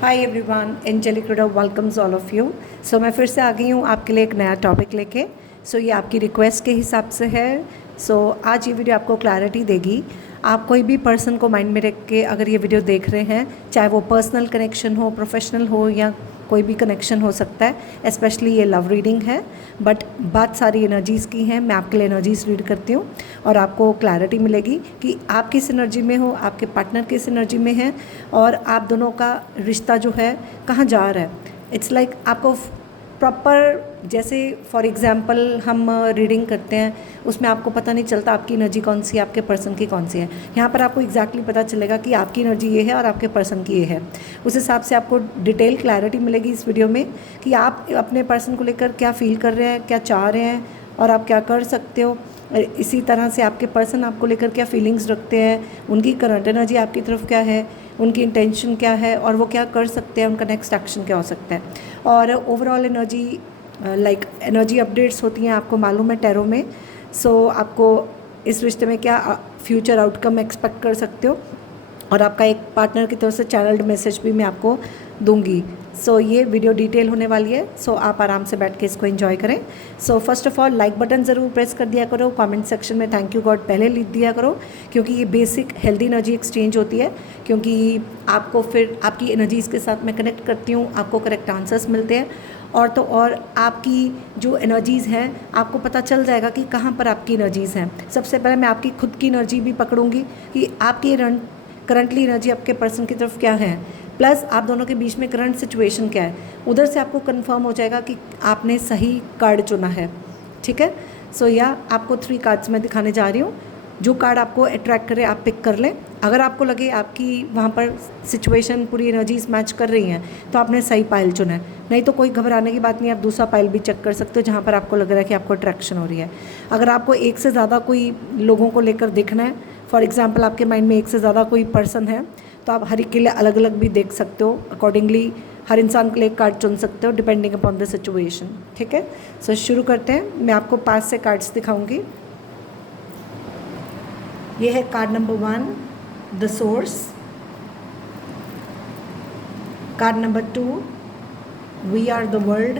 Hi everyone, Angelic Roda welcomes all of you. So मैं फिर से आ गई हूँ आपके लिए एक नया टॉपिक लेके। सो ये आपकी रिक्वेस्ट के हिसाब से है। सो आज ये वीडियो आपको क्लैरिटी देगी। आप कोई भी पर्सन को माइंड में रख के अगर ये वीडियो देख रहे हैं, चाहे वो पर्सनल कनेक्शन हो, प्रोफेशनल हो या कोई भी कनेक्शन हो सकता है। स्पेशली ये लव रीडिंग है, बट बात सारी एनर्जीज़ की है। मैं आपके लिए एनर्जीज़ रीड करती हूँ और आपको क्लैरिटी मिलेगी कि आप किस एनर्जी में हो, आपके पार्टनर किस एनर्जी में है और आप दोनों का रिश्ता जो है कहाँ जा रहा है। इट्स लाइक आपको प्रॉपर, जैसे फॉर एग्जांपल हम रीडिंग करते हैं, उसमें आपको पता नहीं चलता आपकी एनर्जी कौन सी है, आपके पर्सन की कौन सी है। यहाँ पर आपको एग्जैक्टली पता चलेगा कि आपकी एनर्जी ये है और आपके पर्सन की ये है। उस हिसाब से आपको डिटेल क्लैरिटी मिलेगी इस वीडियो में कि आप अपने पर्सन को लेकर क्या फील कर रहे हैं, क्या चाह रहे हैं और आप क्या कर सकते हो। इसी तरह से आपके पर्सन आपको लेकर क्या फीलिंग्स रखते हैं, उनकी करंट एनर्जी आपकी तरफ क्या है, उनकी इंटेंशन क्या है और वो क्या कर सकते हैं, उनका नेक्स्ट एक्शन क्या हो सकता है। और overall energy like energy updates होती हैं, आपको मालूम है टैरो में। सो आपको इस रिश्ते में क्या फ्यूचर आउटकम एक्सपेक्ट कर सकते हो और आपका एक पार्टनर की तरफ से चैनल्ड मैसेज भी मैं आपको दूंगी। सो ये वीडियो डिटेल होने वाली है। सो आप आराम से बैठ के इसको एंजॉय करें। So first of all like button ज़रूर प्रेस कर दिया करो, कमेंट सेक्शन में थैंक यू गॉड पहले लिख दिया करो, क्योंकि ये बेसिक हेल्दी एनर्जी एक्सचेंज होती है। क्योंकि आपको फिर आपकी एनर्जीज़ के साथ मैं कनेक्ट करती हूँ, आपको करेक्ट आंसर्स मिलते हैं और तो और आपकी जो एनर्जीज़ हैं आपको पता चल जाएगा कि कहाँ पर आपकी एनर्जीज़ हैं। सबसे पहले मैं आपकी खुद की एनर्जी भी पकड़ूंगी कि आपकी करंटली एनर्जी आपके पर्सन की तरफ क्या है, प्लस आप दोनों के बीच में करंट सिचुएशन क्या है। उधर से आपको कंफर्म हो जाएगा कि आपने सही कार्ड चुना है। ठीक है। सो या आपको 3 कार्ड्स मैं दिखाने जा रही हूँ। जो कार्ड आपको अट्रैक्ट करे आप पिक कर लें। अगर आपको लगे आपकी वहाँ पर सिचुएशन पूरी एनर्जीज मैच कर रही हैं तो आपने सही पाइल चुना है। नहीं तो कोई घबराने की बात नहीं, आप दूसरा पाइल भी चेक कर सकते हो जहाँ पर आपको लग रहा है कि आपको अट्रैक्शन हो रही है। अगर आपको एक से ज़्यादा कोई लोगों को लेकर देखना है, फॉर एग्जाम्पल आपके माइंड में एक से ज़्यादा कोई पर्सन है, तो आप हर एक के लिए अलग अलग भी देख सकते हो। अकॉर्डिंगली हर इंसान के लिए एक कार्ड चुन सकते हो डिपेंडिंग अपॉन द सिचुएशन। ठीक है। सो शुरू करते हैं। मैं आपको 5 से कार्ड्स दिखाऊंगी। ये है card number 1, the source. Card number 2, we are the world.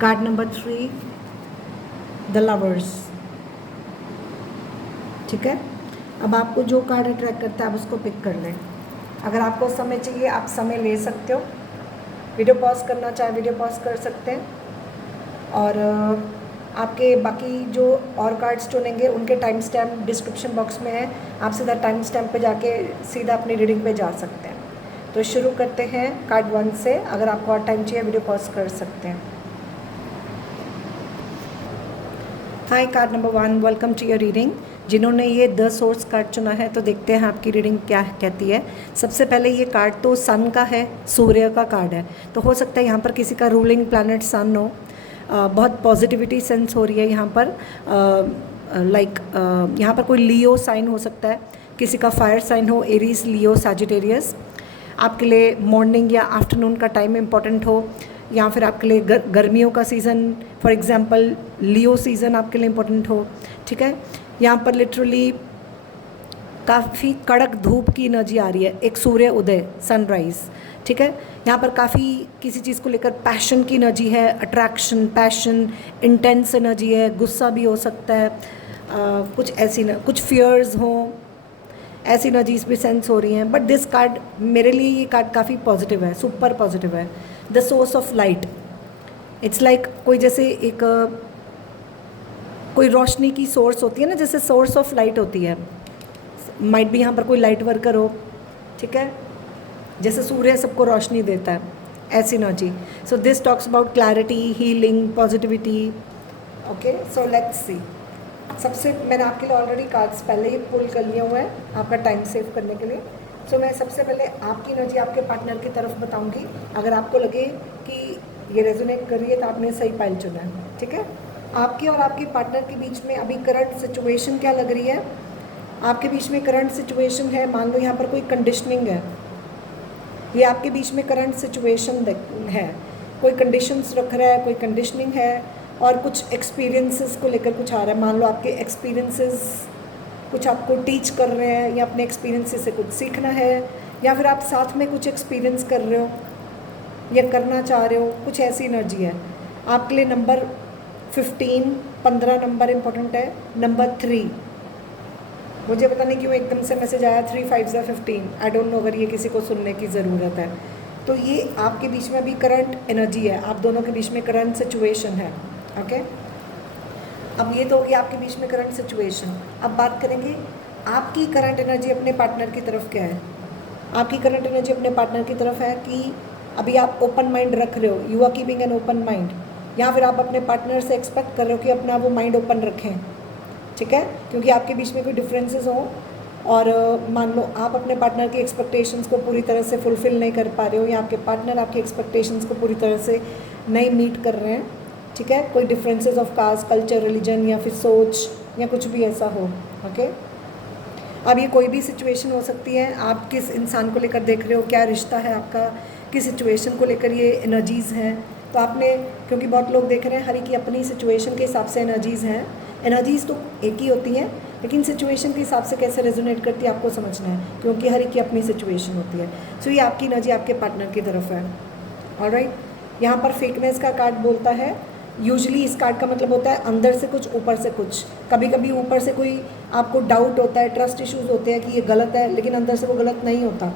Card number 3, the lovers. ठीक है। अब आपको जो कार्ड अट्रैक्ट करता है आप उसको पिक कर लें। अगर आपको समय चाहिए आप समय ले सकते हो, वीडियो पॉज करना चाहे वीडियो पॉज कर सकते हैं। और आपके बाकी जो और कार्ड्स चुनेंगे उनके टाइम स्टैम्प डिस्क्रिप्शन बॉक्स में है, आप सीधा टाइम स्टैम्प पे जाके सीधा अपनी रीडिंग पे जा सकते हैं। तो शुरू करते हैं कार्ड 1 से। अगर आपको और टाइम चाहिए वीडियो पॉज कर सकते हैं। Hi card number 1, welcome to your reading. जिन्होंने ये द सोर्स कार्ड चुना है तो देखते हैं आपकी रीडिंग क्या कहती है। सबसे पहले ये कार्ड तो सन का है, सूर्य का कार्ड है, तो हो सकता है यहाँ पर किसी का रूलिंग प्लैनेट सन हो। बहुत पॉजिटिविटी सेंस हो रही है यहाँ पर। लाइक यहाँ पर कोई लियो साइन हो सकता है, किसी का फायर साइन हो, एरीज, लियो, सैजिटेरियस। आपके लिए मॉर्निंग या आफ्टरनून का टाइम इम्पॉर्टेंट हो, या फिर आपके लिए गर्मियों का season, for example Leo season आपके लिए इम्पोर्टेंट हो। ठीक है। यहाँ पर लिटरली काफ़ी कड़क धूप की एनर्जी आ रही है, एक सूर्य उदय, सनराइज़। ठीक है। यहाँ पर काफ़ी किसी चीज़ को लेकर पैशन की एनर्जी है, अट्रैक्शन, पैशन, इंटेंस एनर्जी है, गुस्सा भी हो सकता है। कुछ ऐसी कुछ फियर्स हों, ऐसी एनर्जीज भी सेंस हो रही हैं। बट दिस कार्ड, मेरे लिए ये कार्ड काफ़ी पॉजिटिव है, सुपर पॉजिटिव है। The source of light, it's like कोई जैसे एक कोई रोशनी की सोर्स होती है ना, जैसे सोर्स ऑफ लाइट होती है। माइट भी यहाँ पर कोई लाइट वर्कर हो। ठीक है। जैसे सूर्य सबको रोशनी देता है, ऐसी energy. So this talks about clarity, healing, positivity. Okay, so let's see. सबसे मैंने आपके लिए ऑलरेडी कार्ड्स पहले ही पुल कर लिए हुए हैं आपका टाइम सेव करने के लिए। सो मैं सबसे पहले आपकी एनर्जी आपके पार्टनर की तरफ बताऊंगी। अगर आपको लगे कि ये रेजोनेट कर रही है तो आपने सही पाइल चुना है। ठीक है। आपके और आपके पार्टनर के बीच में अभी करंट सिचुएशन क्या लग रही है? आपके बीच में करंट सिचुएशन है, मान लो यहाँ पर कोई कंडीशनिंग है, ये आपके बीच में करंट सिचुएशन है। कोई कंडीशंस रख रहा है, कोई कंडीशनिंग है और कुछ एक्सपीरियंसेस को लेकर कुछ आ रहा है। मान लो आपके एक्सपीरियंसेस कुछ आपको टीच कर रहे हैं या अपने एक्सपीरियंस से कुछ सीखना है, या फिर आप साथ में कुछ एक्सपीरियंस कर रहे हो या करना चाह रहे हो, कुछ ऐसी एनर्जी है। आपके लिए नंबर 15 नंबर इम्पोर्टेंट है। नंबर 3, मुझे पता नहीं क्यों एकदम से मैसेज आया 3 5 15। आई डोंट नो अगर ये किसी को सुनने की ज़रूरत है। तो ये आपके बीच में अभी करंट एनर्जी है, आप दोनों के बीच में करंट सिचुएशन है। ओके, अब ये तो होगी आपके बीच में करंट सिचुएशन। अब बात करेंगे आपकी करंट एनर्जी अपने पार्टनर की तरफ क्या है। आपकी करंट एनर्जी अपने पार्टनर की तरफ है कि अभी आप ओपन माइंड रख रहे हो, you are keeping an open mind, या फिर आप अपने पार्टनर से एक्सपेक्ट कर रहे हो कि अपना वो माइंड ओपन रखें। ठीक है, क्योंकि आपके बीच में कोई डिफरेंसेस हो और मान लो आप अपने पार्टनर की एक्सपेक्टेशंस को पूरी तरह से फुलफ़िल नहीं कर पा रहे हो, या आपके पार्टनर आपकी एक्सपेक्टेशंस को पूरी तरह से नहीं मीट कर रहे हैं। ठीक है, कोई differences of caste, culture, religion या फिर सोच या कुछ भी ऐसा हो। ओके, अब ये कोई भी सिचुएशन हो सकती है। आप किस इंसान को लेकर देख रहे हो, क्या रिश्ता है आपका, किस सिचुएशन को लेकर ये एनर्जीज़ हैं। तो आपने, क्योंकि बहुत लोग देख रहे हैं, हर एक की अपनी सिचुएशन के हिसाब से एनर्जीज़ हैं। एनर्जीज़ तो एक ही होती हैं, लेकिन सिचुएशन के हिसाब से कैसे रेजोनेट करती है आपको समझना है, क्योंकि हर एक की अपनी सिचुएशन होती है। सो ये आपकी एनर्जी आपके पार्टनर की तरफ है। ऑलराइट, यहाँ पर फेकनेस का कार्ड बोलता है, यूजुअली इस कार्ड का मतलब होता है अंदर से कुछ ऊपर से कुछ। कभी कभी ऊपर से कोई आपको डाउट होता है, ट्रस्ट इश्यूज होते हैं कि ये गलत है, लेकिन अंदर से वो गलत नहीं होता।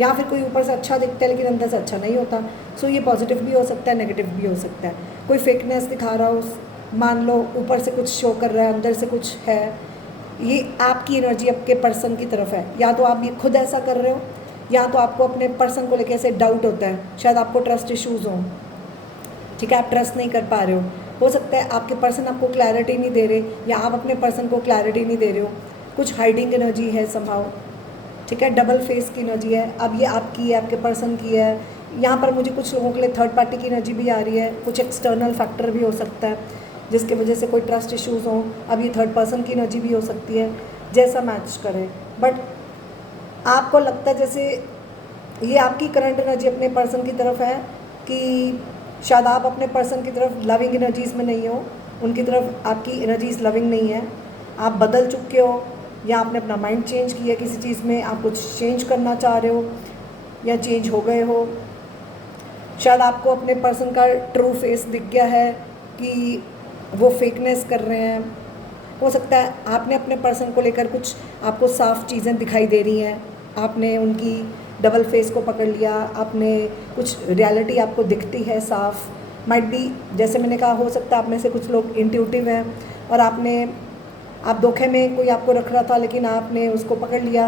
या फिर कोई ऊपर से अच्छा दिखता है लेकिन अंदर से अच्छा नहीं होता। सो ये पॉजिटिव भी हो सकता है, नेगेटिव भी हो सकता है। कोई फेकनेस दिखा रहा हो, मान लो ऊपर से कुछ शो कर रहा है, अंदर से कुछ है, ये आपकी एनर्जी आपके पर्सन की तरफ है। या तो आप ये खुद ऐसा कर रहे हो, या तो आपको अपने पर्सन को लेकर ऐसे डाउट होता है, शायद आपको ट्रस्ट इश्यूज़ हों। ठीक है, आप ट्रस्ट नहीं कर पा रहे हो सकता है आपके पर्सन आपको क्लैरिटी नहीं दे रहे, या आप अपने पर्सन को क्लैरिटी नहीं दे रहे हो। कुछ हाइडिंग एनर्जी है समहाउ। ठीक है, डबल फेस की एनर्जी है। अब ये आपकी है, आपके पर्सन की है। यहाँ पर मुझे कुछ लोगों के लिए थर्ड पार्टी की एनर्जी भी आ रही है, कुछ एक्सटर्नल फैक्टर भी हो सकता है जिसकी वजह से कोई ट्रस्ट इश्यूज़ हों। अब ये थर्ड पर्सन की एनर्जी भी हो सकती है, जैसा मैच करे। बट आपको लगता है जैसे ये आपकी करंट एनर्जी अपने पर्सन की तरफ है कि शायद आप अपने पर्सन की तरफ लविंग एनर्जीज़ में नहीं हो, उनकी तरफ आपकी एनर्जीज़ लविंग नहीं है। आप बदल चुके हो, या आपने अपना माइंड चेंज किया किसी चीज़ में, आप कुछ चेंज करना चाह रहे हो या चेंज हो गए हो। शायद आपको अपने पर्सन का ट्रू फेस दिख गया है कि वो फेकनेस कर रहे हैं। हो सकता है आपने अपने पर्सन को लेकर कुछ आपको साफ चीज़ें दिखाई दे रही हैं, आपने उनकी डबल फेस को पकड़ लिया, आपने कुछ रियलिटी आपको दिखती है साफ। माइट बी, जैसे मैंने कहा, हो सकता है आप में से कुछ लोग इंट्यूटिव हैं और आप धोखे में कोई आपको रख रहा था लेकिन आपने उसको पकड़ लिया।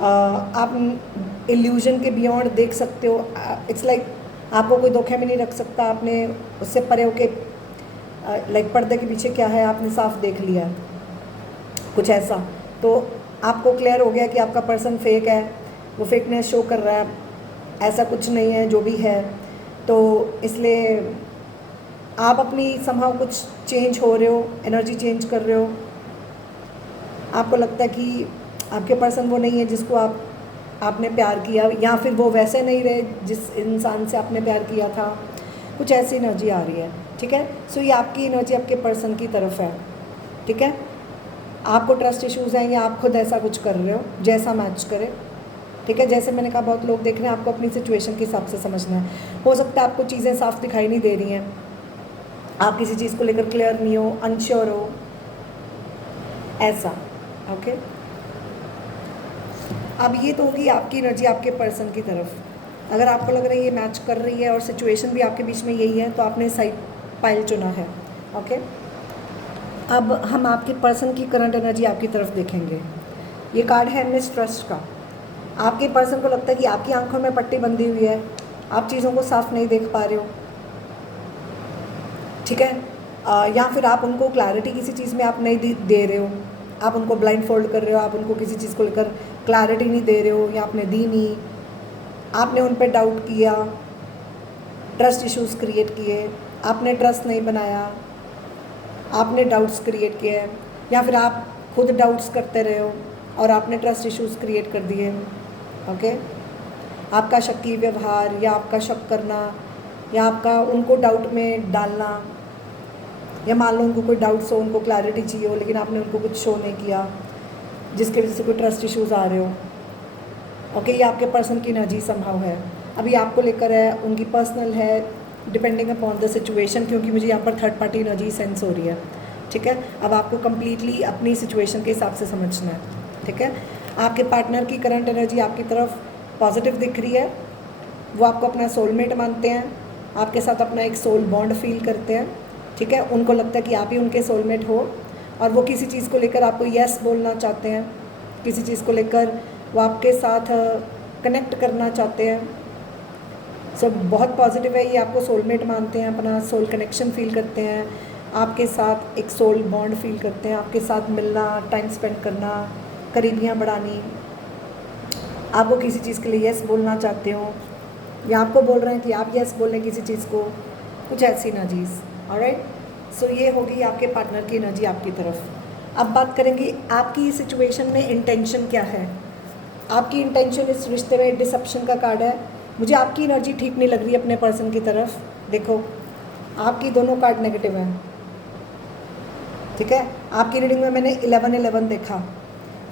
आप इल्यूजन के बियॉन्ड देख सकते हो। इट्स लाइक आपको कोई धोखे में नहीं रख सकता, आपने उससे परे होके लाइक पर्दे के पीछे क्या है आपने साफ देख लिया, कुछ ऐसा। तो आपको क्लियर हो गया कि आपका पर्सन फेक है, वो फेकनेस शो कर रहा है, ऐसा कुछ नहीं है जो भी है। तो इसलिए आप अपनी समहाउ कुछ चेंज हो रहे हो, एनर्जी चेंज कर रहे हो। आपको लगता है कि आपके पर्सन वो नहीं है जिसको आपने प्यार किया, या फिर वो वैसे नहीं रहे जिस इंसान से आपने प्यार किया था। कुछ ऐसी एनर्जी आ रही है। ठीक है, सो ये आपकी एनर्जी आपके पर्सन की तरफ है। ठीक है, आपको ट्रस्ट इश्यूज़ हैं या आप खुद ऐसा कुछ कर रहे हो, जैसा मैच करे। ठीक है, जैसे मैंने कहा, बहुत लोग देख रहे हैं, आपको अपनी सिचुएशन के हिसाब से समझना है। हो सकता है आपको चीज़ें साफ दिखाई नहीं दे रही हैं, आप किसी चीज़ को लेकर क्लियर नहीं हो, अनश्योर हो, ऐसा। ओके, अब ये तो होगी आपकी एनर्जी आपके पर्सन की तरफ। अगर आपको लग रहा है ये मैच कर रही है और सिचुएशन भी आपके बीच में यही है, तो आपने सही पाइल चुना है। ओके, अब हम आपके पर्सन की करंट एनर्जी आपकी तरफ देखेंगे। ये कार्ड है मिसट्रस्ट का। आपके पर्सन को लगता है कि आपकी आंखों में पट्टी बंधी हुई है, आप चीज़ों को साफ नहीं देख पा रहे हो। ठीक है, या फिर आप उनको क्लैरिटी किसी चीज़ में आप नहीं दे रहे हो, आप उनको ब्लाइंड फोल्ड कर रहे हो, आप उनको किसी चीज़ को लेकर क्लैरिटी नहीं दे रहे हो, या आपने दी नहीं, आपने उन पर डाउट किया, ट्रस्ट इश्यूज़ क्रिएट किए, आपने ट्रस्ट नहीं बनाया, आपने डाउट्स क्रिएट किए, या फिर आप खुद डाउट्स करते रहे हो और आपने ट्रस्ट इश्यूज़ क्रिएट कर दिए। ओके, आपका शक्की व्यवहार, या आपका शक करना, या आपका उनको डाउट में डालना, या मान लो उनको कोई डाउट्स हो, उनको क्लैरिटी चाहिए हो, लेकिन आपने उनको कुछ शो नहीं किया, जिसके वजह से कोई ट्रस्ट इश्यूज़ आ रहे हो। ओके, ये आपके पर्सन की एनर्जी संभव है, अभी आपको लेकर है, उनकी पर्सनल है, डिपेंडिंग अपॉन द सिचुएशन, क्योंकि मुझे यहाँ पर थर्ड पार्टी एनर्जी सेंस हो रही है। ठीक है, अब आपको कम्प्लीटली अपनी सिचुएशन के हिसाब से समझना है। ठीक है, आपके पार्टनर की करंट एनर्जी आपकी तरफ पॉजिटिव दिख रही है, वो आपको अपना सोलमेट मानते हैं, आपके साथ अपना एक सोल बॉन्ड फील करते हैं। ठीक है, उनको लगता है कि आप ही उनके सोलमेट हो, और वो किसी चीज़ को लेकर आपको यस बोलना चाहते हैं, किसी चीज़ को लेकर वो आपके साथ कनेक्ट करना चाहते हैं। सो बहुत पॉजिटिव है, ये आपको सोलमेट मानते हैं, अपना सोल कनेक्शन फील करते हैं, आपके साथ एक सोल बॉन्ड फील करते हैं, आपके साथ मिलना, टाइम स्पेंड करना, करीबियाँ बढ़ानी, आपको किसी चीज़ के लिए यस बोलना चाहते हो, या आपको बोल रहे हैं कि आप यस बोलें किसी चीज़ को, कुछ ऐसी एनर्जीज। ऑलराइट, सो ये होगी आपके पार्टनर की एनर्जी आपकी तरफ। अब बात करेंगे आपकी सिचुएशन में इंटेंशन क्या है। आपकी इंटेंशन इस रिश्ते में डिसेप्शन का कार्ड है। मुझे आपकी एनर्जी ठीक नहीं लग रही अपने पर्सन की तरफ। देखो, आपकी दोनों कार्ड नेगेटिव हैं। ठीक है, आपकी रीडिंग में मैंने 11-11 देखा,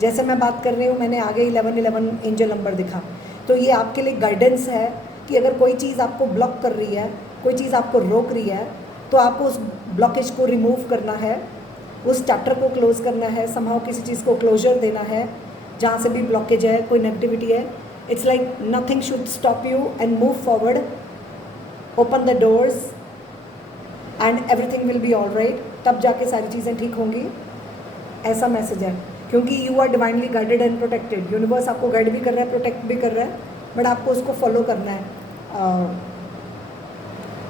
जैसे मैं बात कर रही हूँ मैंने आगे 11-11 एंजल नंबर दिखा। तो ये आपके लिए गाइडेंस है कि अगर कोई चीज़ आपको ब्लॉक कर रही है, कोई चीज़ आपको रोक रही है, तो आपको उस ब्लॉकेज को रिमूव करना है, उस चैप्टर को क्लोज करना है, समहाउ किसी चीज़ को क्लोजर देना है। जहाँ से भी ब्लॉकेज है, कोई नेगेटिविटी है, it's like nothing should stop you and move forward, open the doors and everything will be all right. तब जाके सारी चीज़ें ठीक होंगी, ऐसा मैसेज है, क्योंकि you are divinely guided and protected. Universe आपको गाइड भी कर रहा है, प्रोटेक्ट भी कर रहा है, बट आपको उसको फॉलो करना है।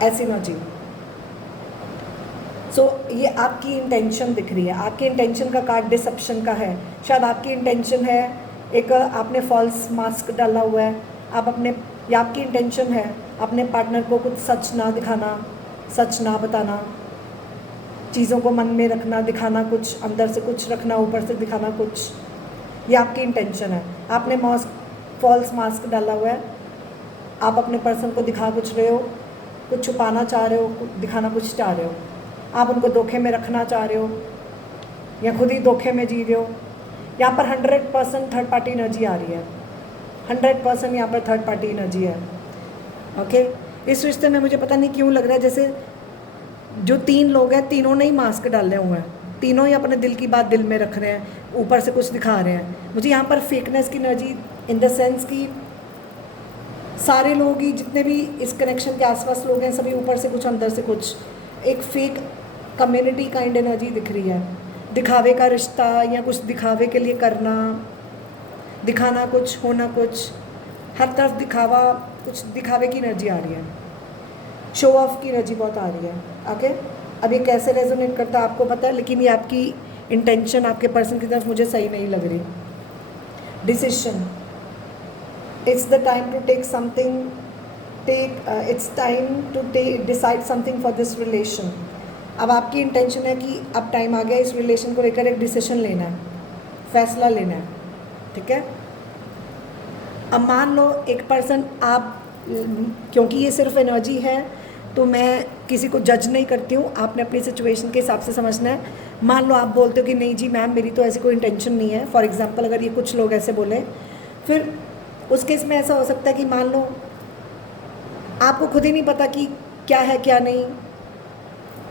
ऐसी एनर्जी। सो ये आपकी इंटेंशन दिख रही है। आपकी इंटेंशन का कार्ड डिसेप्शन का है। शायद आपकी इंटेंशन है, एक आपने फॉल्स मास्क डाला हुआ है, आप अपने, या आपकी इंटेंशन है अपने पार्टनर को कुछ सच ना दिखाना, सच ना बताना, चीज़ों को मन में रखना, दिखाना कुछ, अंदर से कुछ रखना, ऊपर से दिखाना कुछ, ये आपकी इंटेंशन है। आपने फॉल्स मास्क डाला हुआ है, आप अपने पर्सन को दिखा कुछ रहे हो, कुछ छुपाना चाह रहे हो, दिखाना कुछ चाह रहे हो, आप उनको धोखे में रखना चाह रहे हो, या खुद ही धोखे में जी रहे हो। यहाँ पर 100% थर्ड पार्टी एनर्जी आ रही है, 100% यहाँ पर थर्ड पार्टी एनर्जी है। ओके, इस रिश्ते में मुझे पता नहीं क्यों लग रहा है जैसे जो 3 लोग हैं, तीनों ने ही मास्क डाले हुए हैं, तीनों ही अपने दिल की बात दिल में रख रहे हैं, ऊपर से कुछ दिखा रहे हैं। मुझे यहाँ पर फेकनेस की एनर्जी इन द सेंस कि सारे लोग ही, जितने भी इस कनेक्शन के आसपास लोग हैं, सभी ऊपर से कुछ अंदर से कुछ, एक फेक कम्युनिटी काइंड एनर्जी दिख रही है। दिखावे का रिश्ता, या कुछ दिखावे के लिए करना, दिखाना कुछ, होना कुछ, हर तरफ दिखावा, कुछ दिखावे की एनर्जी आ रही है, शो ऑफ की एनर्जी बहुत आ रही है। ओके, अब ये कैसे रेजोनेट करता है आपको पता है, लेकिन ये आपकी इंटेंशन आपके पर्सन की तरफ मुझे सही नहीं लग रही। Decision, it's the time to take something, it's time to decide something for this relation. अब आपकी इंटेंशन है कि अब टाइम आ गया इस रिलेशन को लेकर एक डिसीजन लेना है, फैसला लेना है। ठीक है, अब मान लो एक पर्सन, आप, क्योंकि ये सिर्फ एनर्जी है तो मैं किसी को जज नहीं करती हूँ, आपने अपनी सिचुएशन के हिसाब से समझना है। मान लो आप बोलते हो कि नहीं जी मैम, मेरी तो ऐसी कोई इंटेंशन नहीं है, फॉर एग्जांपल अगर ये कुछ लोग ऐसे बोले, फिर उस केस में ऐसा हो सकता है कि मान लो आपको खुद ही नहीं पता कि क्या है क्या नहीं,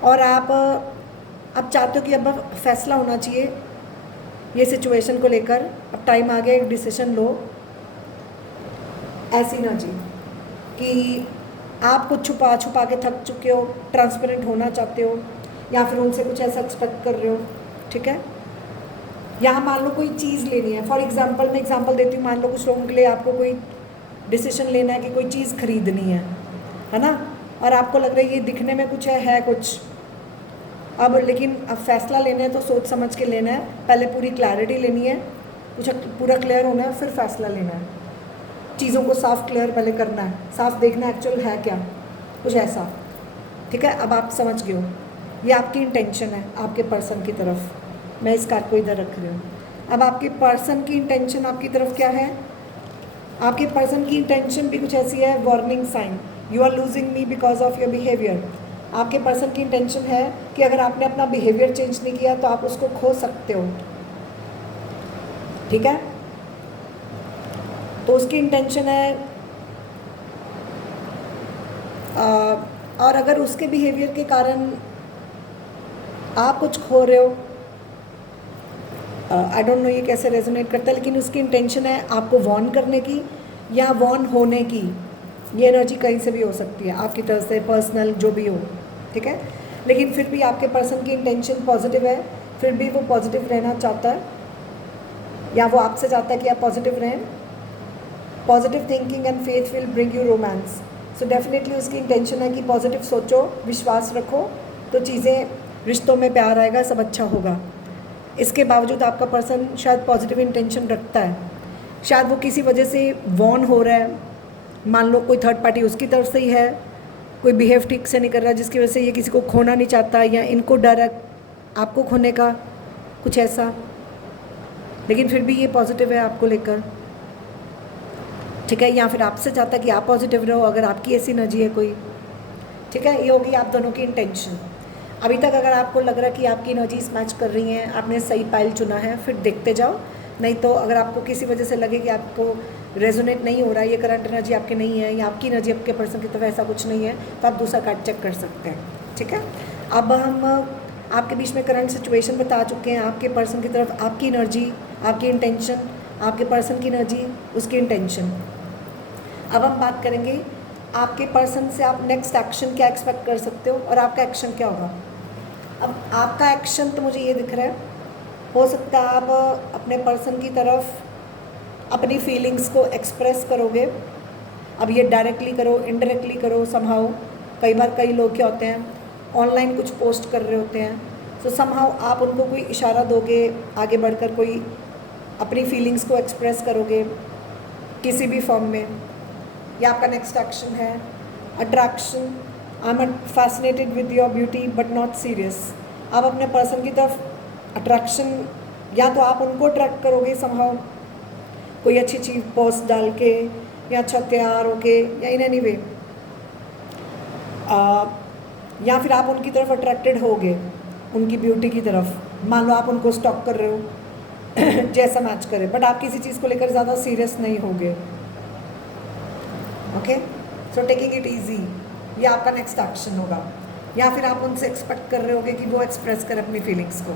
और आप अब चाहते हो कि अब फैसला होना चाहिए ये सिचुएशन को लेकर, अब टाइम आ गया, एक डिसीजन लो। ऐसी ना जी कि आप कुछ छुपा छुपा के थक चुके हो, ट्रांसपेरेंट होना चाहते हो, या फिर उनसे कुछ ऐसा एक्सपेक्ट कर रहे हो। ठीक है, यहाँ मान लो कोई चीज़ लेनी है, फॉर एग्जांपल मैं एग्जांपल देती हूँ, मान लो कुछ लोगों के लिए आपको कोई डिसीजन लेना है कि कोई चीज़ खरीदनी है ना, और आपको लग रहा है ये दिखने में कुछ है कुछ, अब लेकिन अब फैसला लेना है तो सोच समझ के लेना है, पहले पूरी क्लैरिटी लेनी है, कुछ पूरा क्लियर होना है, फिर फैसला लेना है, चीज़ों को साफ क्लियर पहले करना है, साफ देखना एक्चुअल है क्या, कुछ ऐसा। ठीक है, अब आप समझ गए हो, ये आपकी इंटेंशन है आपके पर्सन की तरफ। मैं इस कार्ड को इधर रख रही हूँ। अब आपके पर्सन की इंटेंशन आपकी तरफ क्या है, आपके पर्सन की इंटेंशन भी कुछ ऐसी है, warning sign, you are losing me because of your behaviour. आपके पर्सन की इंटेंशन है कि अगर आपने अपना बिहेवियर चेंज नहीं किया तो आप उसको खो सकते हो, ठीक है। तो उसकी इंटेंशन है और अगर उसके बिहेवियर के कारण आप कुछ खो रहे हो, आई डोंट नो ये कैसे रेजोनेट करता है, लेकिन उसकी इंटेंशन है आपको वॉर्न करने की या वॉर्न होने की। ये एनर्जी कहीं से भी हो सकती है, आपकी तरफ से, पर्सनल, जो भी हो, ठीक है। लेकिन फिर भी आपके पर्सन की इंटेंशन पॉजिटिव है, फिर भी वो पॉजिटिव रहना चाहता है या वो आपसे चाहता है कि आप पॉजिटिव रहें। Positive thinking and faith will bring you romance. So definitely उसकी इंटेंशन है कि पॉजिटिव सोचो, विश्वास रखो, तो चीज़ें, रिश्तों में प्यार आएगा, सब अच्छा होगा। इसके बावजूद आपका पर्सन शायद पॉजिटिव इंटेंशन रखता है, शायद वो किसी वजह से वॉर्न हो रहा है, मान लो कोई थर्ड पार्टी उसकी तरफ से ही है, कोई बिहेव ठीक से नहीं कर रहा जिसकी वजह से ये किसी को खोना नहीं चाहता, या इनको डर है आपको खोने का, कुछ ऐसा। लेकिन फिर भी ये पॉजिटिव है आपको लेकर, ठीक है। या फिर आपसे चाहता है कि आप पॉजिटिव रहो, अगर आपकी ऐसी एनर्जी है कोई, ठीक है। ये होगी आप दोनों की इंटेंशन। अभी तक अगर आपको लग रहा है कि आपकी एनर्जीज मैच कर रही हैं, आपने सही पाइल चुना है, फिर देखते जाओ। नहीं तो अगर आपको किसी वजह से लगे कि आपको रेजोनेट नहीं हो रहा है, ये करंट एनर्जी आपकी नहीं है या आपकी एनर्जी आपके पर्सन की तरफ ऐसा कुछ नहीं है, तो आप दूसरा कार्ड चेक कर सकते हैं, ठीक है। अब हम आपके बीच में करंट सिचुएशन बता चुके हैं, आपके पर्सन की तरफ आपकी एनर्जी, आपकी इंटेंशन, आपके पर्सन की एनर्जी, उसकी इंटेंशन। अब हम बात करेंगे आपके पर्सन से आप नेक्स्ट एक्शन क्या एक्सपेक्ट कर सकते हो और आपका एक्शन क्या होगा। अब आपका एक्शन तो मुझे ये दिख रहा है, हो सकता है आप अपने पर्सन की तरफ अपनी फीलिंग्स को एक्सप्रेस करोगे। अब ये डायरेक्टली करो, इनडायरेक्टली करो, समहाउ। कई बार कई लोग क्या होते हैं, ऑनलाइन कुछ पोस्ट कर रहे होते हैं, तो समहाउ आप उनको कोई इशारा दोगे, आगे बढ़कर कोई अपनी फीलिंग्स को एक्सप्रेस करोगे किसी भी फॉर्म में। या आपका नेक्स्ट एक्शन है attraction. I am fascinated with your beauty but not serious. आप अपने पर्सन की तरफ अट्रैक्शन, या तो आप उनको अट्रैक्ट करोगे समहाउ, कोई अच्छी चीज़ पोस्ट डाल के या अच्छा तैयार होके या इन एनी वे, या फिर आप उनकी तरफ अट्रैक्टेड होगे, उनकी ब्यूटी की तरफ। मान लो आप उनको स्टॉक कर रहे हो जैसा मैच करे, बट आप किसी चीज़ को लेकर ज़्यादा सीरियस नहीं होगे, okay. So taking it easy, ये आपका नेक्स्ट एक्शन होगा। या फिर आप उनसे एक्सपेक्ट कर रहे होगे कि वो एक्सप्रेस करें अपनी फीलिंग्स को।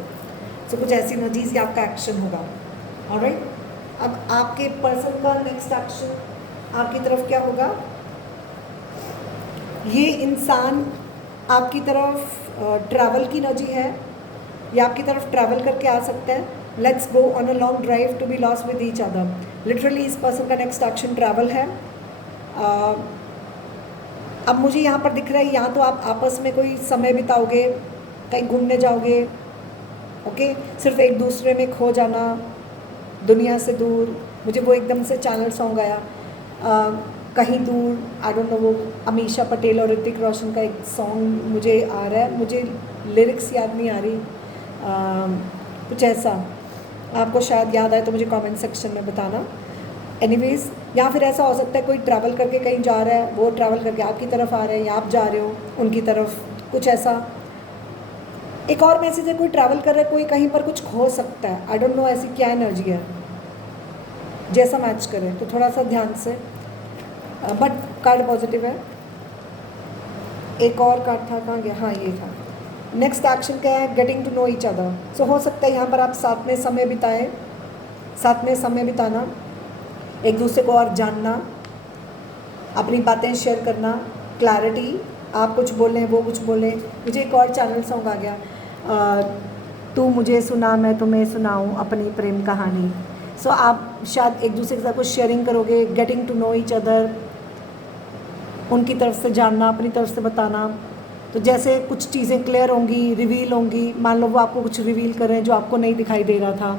सो कुछ ऐसी एनर्जीज, ये आपका एक्शन होगा, ऑलराइट। अब आपके पर्सन का नेक्स्ट एक्शन आपकी तरफ क्या होगा। ये इंसान आपकी तरफ ट्रैवल की एनर्जी है, या आपकी तरफ ट्रैवल करके आ सकता है। Let's go on a long drive to be lost with each other. Literally इस पर्सन का नेक्स्ट एक्शन ट्रैवल है। अब मुझे यहाँ पर दिख रहा है, या तो आप आपस में कोई समय बिताओगे, कहीं घूमने जाओगे, ओके। सिर्फ एक दूसरे में खो जाना, दुनिया से दूर। मुझे वो एकदम से चैनल सॉन्ग आया, कहीं दूर, आई डोंट नो, वो अमीषा पटेल और ऋतिक रोशन का एक सॉन्ग मुझे आ रहा है, मुझे लिरिक्स याद नहीं आ रही, कुछ ऐसा। आपको शायद याद आए तो मुझे कमेंट सेक्शन में बताना। एनीवेज, या फिर ऐसा हो सकता है कोई ट्रैवल करके कहीं जा रहा है, वो ट्रैवल करके आपकी तरफ आ रहे हैं, या आप जा रहे हो उनकी तरफ, कुछ ऐसा। एक और मैसेज है, कोई ट्रैवल कर रहा है, कोई कहीं पर कुछ खो सकता है। आई डोंट नो ऐसी क्या एनर्जी है, जैसा मैच करे तो थोड़ा सा ध्यान से, बट कार्ड पॉजिटिव है। एक और कार्ड था, कहाँ गया, हाँ ये था। नेक्स्ट एक्शन क्या है, getting to know each other. So हो सकता है यहाँ पर आप साथ में समय बिताएं, साथ में समय बिताना, एक दूसरे को और जानना, अपनी बातें शेयर करना, क्लैरिटी, आप कुछ बोलें वो कुछ बोलें। मुझे एक और चैनल सॉन्ग आ गया, तू मुझे सुना मैं तुम्हें सुनाऊं अपनी प्रेम कहानी। सो आप शायद एक दूसरे के साथ कुछ शेयरिंग करोगे, getting to know each other, उनकी तरफ से जानना, अपनी तरफ से बताना। तो जैसे कुछ चीज़ें क्लियर होंगी, रिवील होंगी। मान लो वो आपको कुछ रिवील कर रहे हैं जो आपको नहीं दिखाई दे रहा था,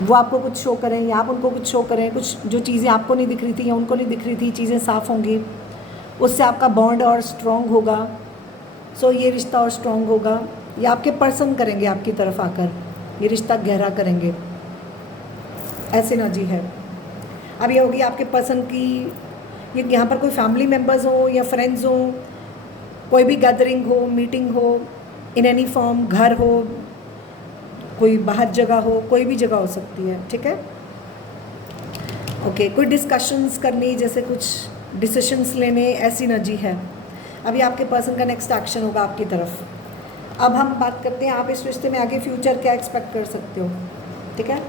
वो आपको कुछ शो करें या आप उनको कुछ शो करें, कुछ जो चीज़ें आपको नहीं दिख रही थी या उनको नहीं दिख रही थी, चीज़ें साफ़ होंगी, उससे आपका बॉन्ड और स्ट्रॉन्ग होगा। सो ये रिश्ता और स्ट्रॉन्ग होगा, या आपके पर्सन करेंगे आपकी तरफ आकर, ये रिश्ता गहरा करेंगे, ऐसी एनर्जी है। अब ये होगी आपके पर्सन की ये यहाँ पर कोई फैमिली मेम्बर्स हो या फ्रेंड्स हो, कोई भी गैदरिंग हो, मीटिंग हो, इन एनी फॉर्म, घर हो, कोई बाहर जगह हो, कोई भी जगह हो सकती है, ठीक है। ओके, कोई डिस्कशंस करनी, जैसे कुछ डिसीशंस लेने, ऐसी एनर्जी है। अभी आपके पर्सन का नेक्स्ट एक्शन होगा आपकी तरफ। अब हम बात करते हैं आप इस रिश्ते में आगे फ्यूचर क्या एक्सपेक्ट कर सकते हो, ठीक है।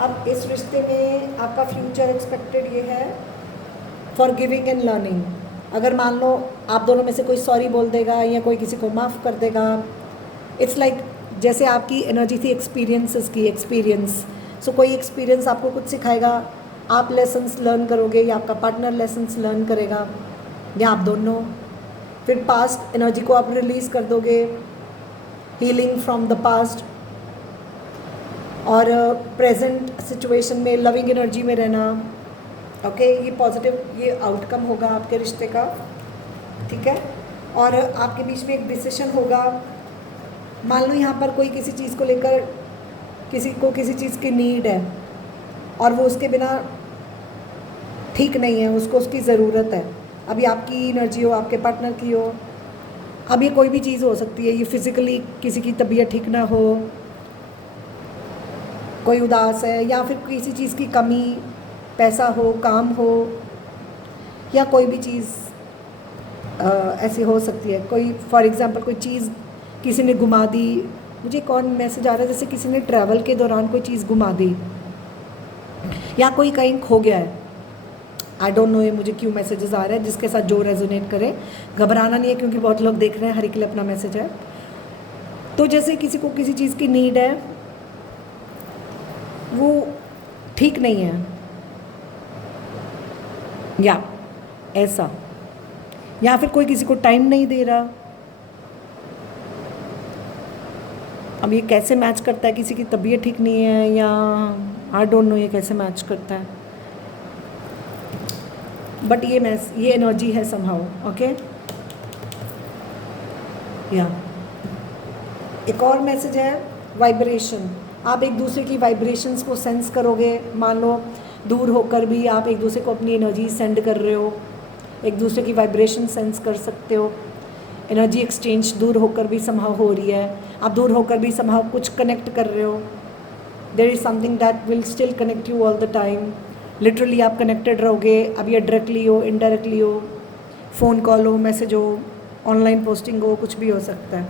अब इस रिश्ते में आपका फ्यूचर एक्सपेक्टेड ये है, फॉर गिविंग एंड लर्निंग। अगर मान लो आप दोनों में से कोई सॉरी बोल देगा या कोई किसी को माफ़ कर देगा, इट्स लाइक जैसे आपकी एनर्जी थी एक्सपीरियंसेस की, एक्सपीरियंस। सो कोई एक्सपीरियंस आपको कुछ सिखाएगा, आप लेसन्स लर्न करोगे या आपका पार्टनर लेसन्स लर्न करेगा या आप दोनों। फिर पास्ट एनर्जी को आप रिलीज़ कर दोगे, हीलिंग फ्रॉम द पास्ट, और प्रेजेंट सिचुएशन में लविंग एनर्जी में रहना। ओके, ये पॉजिटिव, ये आउटकम होगा आपके रिश्ते का, ठीक है। और आपके बीच में एक डिसीजन होगा। मान लो यहाँ पर कोई किसी चीज़ को लेकर, किसी को किसी चीज़ की नीड है और वो उसके बिना ठीक नहीं है, उसको उसकी ज़रूरत है। अभी आपकी एनर्जी हो, आपके पार्टनर की हो, अब ये कोई भी चीज़ हो सकती है। ये फिज़िकली किसी की तबीयत ठीक ना हो, कोई उदास है, या फिर किसी चीज़ की कमी, पैसा हो, काम हो, या कोई भी चीज़ ऐसी हो सकती है। कोई फॉर एग्ज़ाम्पल कोई चीज़ किसी ने गुमा दी। मुझे कौन मैसेज आ रहा है, जैसे किसी ने ट्रैवल के दौरान कोई चीज़ गुमा दी या कोई कहीं खो गया है। आई डोंट नो ये मुझे क्यों मैसेजेस आ रहे हैं, जिसके साथ जो रेजोनेट करे। घबराना नहीं है क्योंकि बहुत लोग देख रहे हैं, हर एक के लिए अपना मैसेज है। तो जैसे किसी को किसी चीज़ की नीड है, वो ठीक नहीं है, या ऐसा, या फिर कोई किसी को टाइम नहीं दे रहा। अब ये कैसे मैच करता है, किसी की तबीयत ठीक नहीं है, या आई डोंट नो ये कैसे मैच करता है, बट ये एनर्जी है समहाउ। ओके, या एक और मैसेज है वाइब्रेशन। आप एक दूसरे की वाइब्रेशंस को सेंस करोगे। मान लो दूर होकर भी आप एक दूसरे को अपनी एनर्जी सेंड कर रहे हो, एक दूसरे की वाइब्रेशन सेंस कर सकते हो। एनर्जी एक्सचेंज दूर होकर भी समहाउ हो रही है। आप दूर होकर भी समहाउ कुछ कनेक्ट कर रहे हो। There is something that will still connect you all the time. Literally आप कनेक्टेड रहोगे। अब ये डायरेक्टली हो, इनडायरेक्टली हो, फ़ोन कॉल हो, मैसेज हो, ऑनलाइन पोस्टिंग हो, कुछ भी हो सकता है।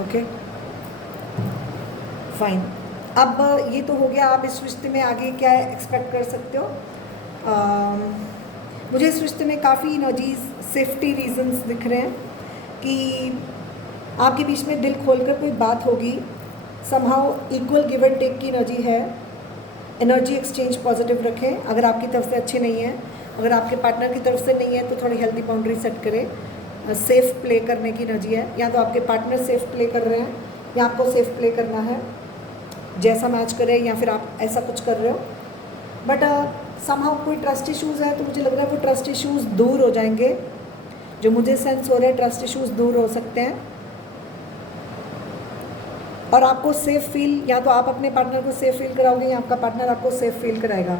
Okay, fine. अब ये तो हो गया आप इस रिश्ते में आगे क्या एक्सपेक्ट कर सकते हो। मुझे इस रिश्ते में काफ़ी एनर्जीज, सेफ्टी रीजंस दिख रहे हैं कि आपके बीच में दिल खोलकर कोई बात होगी। Somehow equal give and take की एनर्जी है। एनर्जी एक्सचेंज पॉजिटिव रखें। अगर आपकी तरफ से अच्छी नहीं है, अगर आपके पार्टनर की तरफ से नहीं है, तो थोड़ी हेल्दी बाउंड्री सेट करें। सेफ़ प्ले करने की एनर्जी है। या तो आपके पार्टनर सेफ़ प्ले कर रहे हैं या आपको सेफ़ प्ले करना है, जैसा मैच करे, या फिर आप ऐसा कुछ कर रहे हो। बट समहाउ कोई ट्रस्ट इश्यूज़ है, तो मुझे लग रहा है वो ट्रस्ट इश्यूज़ दूर हो जाएंगे। जो मुझे सेंस हो रहा है, ट्रस्ट इश्यूज़ दूर हो सकते हैं और आपको सेफ़ फील, या तो आप अपने पार्टनर को सेफ़ फील कराओगे या आपका पार्टनर आपको सेफ़ फील कराएगा।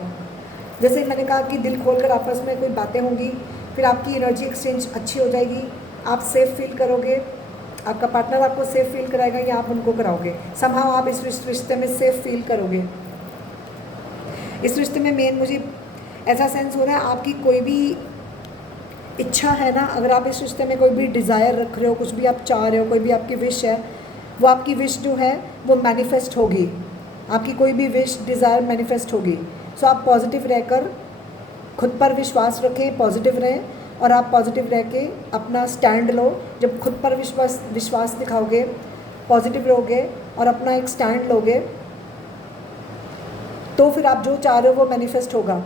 जैसे मैंने कहा कि दिल खोलकर आपस में कोई बातें होंगी, फिर आपकी एनर्जी एक्सचेंज अच्छी हो जाएगी, आप सेफ़ फील करोगे, आपका पार्टनर आपको सेफ़ फील कराएगा या आप उनको कराओगे। समहाउ आप इस रिश्ते में सेफ़ फील करोगे। इस रिश्ते में मेन मुझे ऐसा सेंस हो रहा है, आपकी कोई भी इच्छा है ना, अगर आप इस रिश्ते में कोई भी डिज़ायर रख रहे हो, कुछ भी आप चाह रहे हो, कोई भी आपकी विश है, वो आपकी विश जो है वो मैनिफेस्ट होगी। आपकी कोई भी विश, डिज़ायर मैनिफेस्ट होगी। सो आप पॉजिटिव रहकर खुद पर विश्वास रखें, पॉजिटिव रहें, और आप पॉजिटिव रह के अपना स्टैंड लो। जब खुद पर विश्वास दिखाओगे, पॉजिटिव रहोगे और अपना एक स्टैंड लोगे, तो फिर आप जो चाह रहे हो वो मैनिफेस्ट होगा,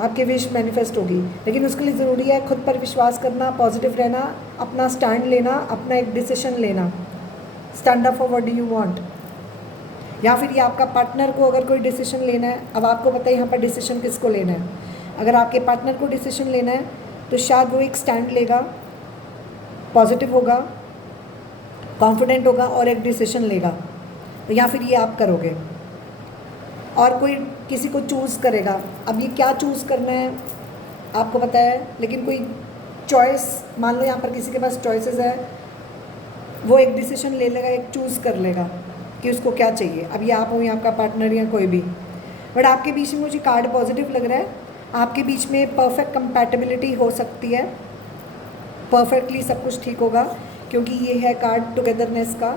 आपकी विश मैनिफेस्ट होगी। लेकिन उसके लिए ज़रूरी है खुद पर विश्वास करना, पॉजिटिव रहना, अपना स्टैंड लेना, अपना एक डिसीजन लेना। Stand up for what do you want. या फिर ये आपका पार्टनर को अगर कोई डिसीजन लेना है, अब आपको पता है यहाँ पर डिसीजन किसको लेना है। अगर आपके पार्टनर को डिसीजन लेना है तो शायद वो एक स्टैंड लेगा, पॉजिटिव होगा, कॉन्फिडेंट होगा और एक डिसीजन लेगा, या फिर ये आप करोगे। और कोई किसी को चूज़ करेगा। अब ये क्या चूज़ करना है आपको पता है, लेकिन कोई चॉइस, मान लो यहाँ पर किसी के पास चॉइसेस है, वो एक डिसीजन ले लेगा, एक चूज़ कर लेगा कि उसको क्या चाहिए। अब ये आप हो या आपका पार्टनर या कोई भी, बट आपके बीच में मुझे कार्ड पॉजिटिव लग रहा है। आपके बीच में परफेक्ट कंपैटिबिलिटी हो सकती है, परफेक्टली सब कुछ ठीक होगा, क्योंकि ये है कार्ड टुगेदरनेस का।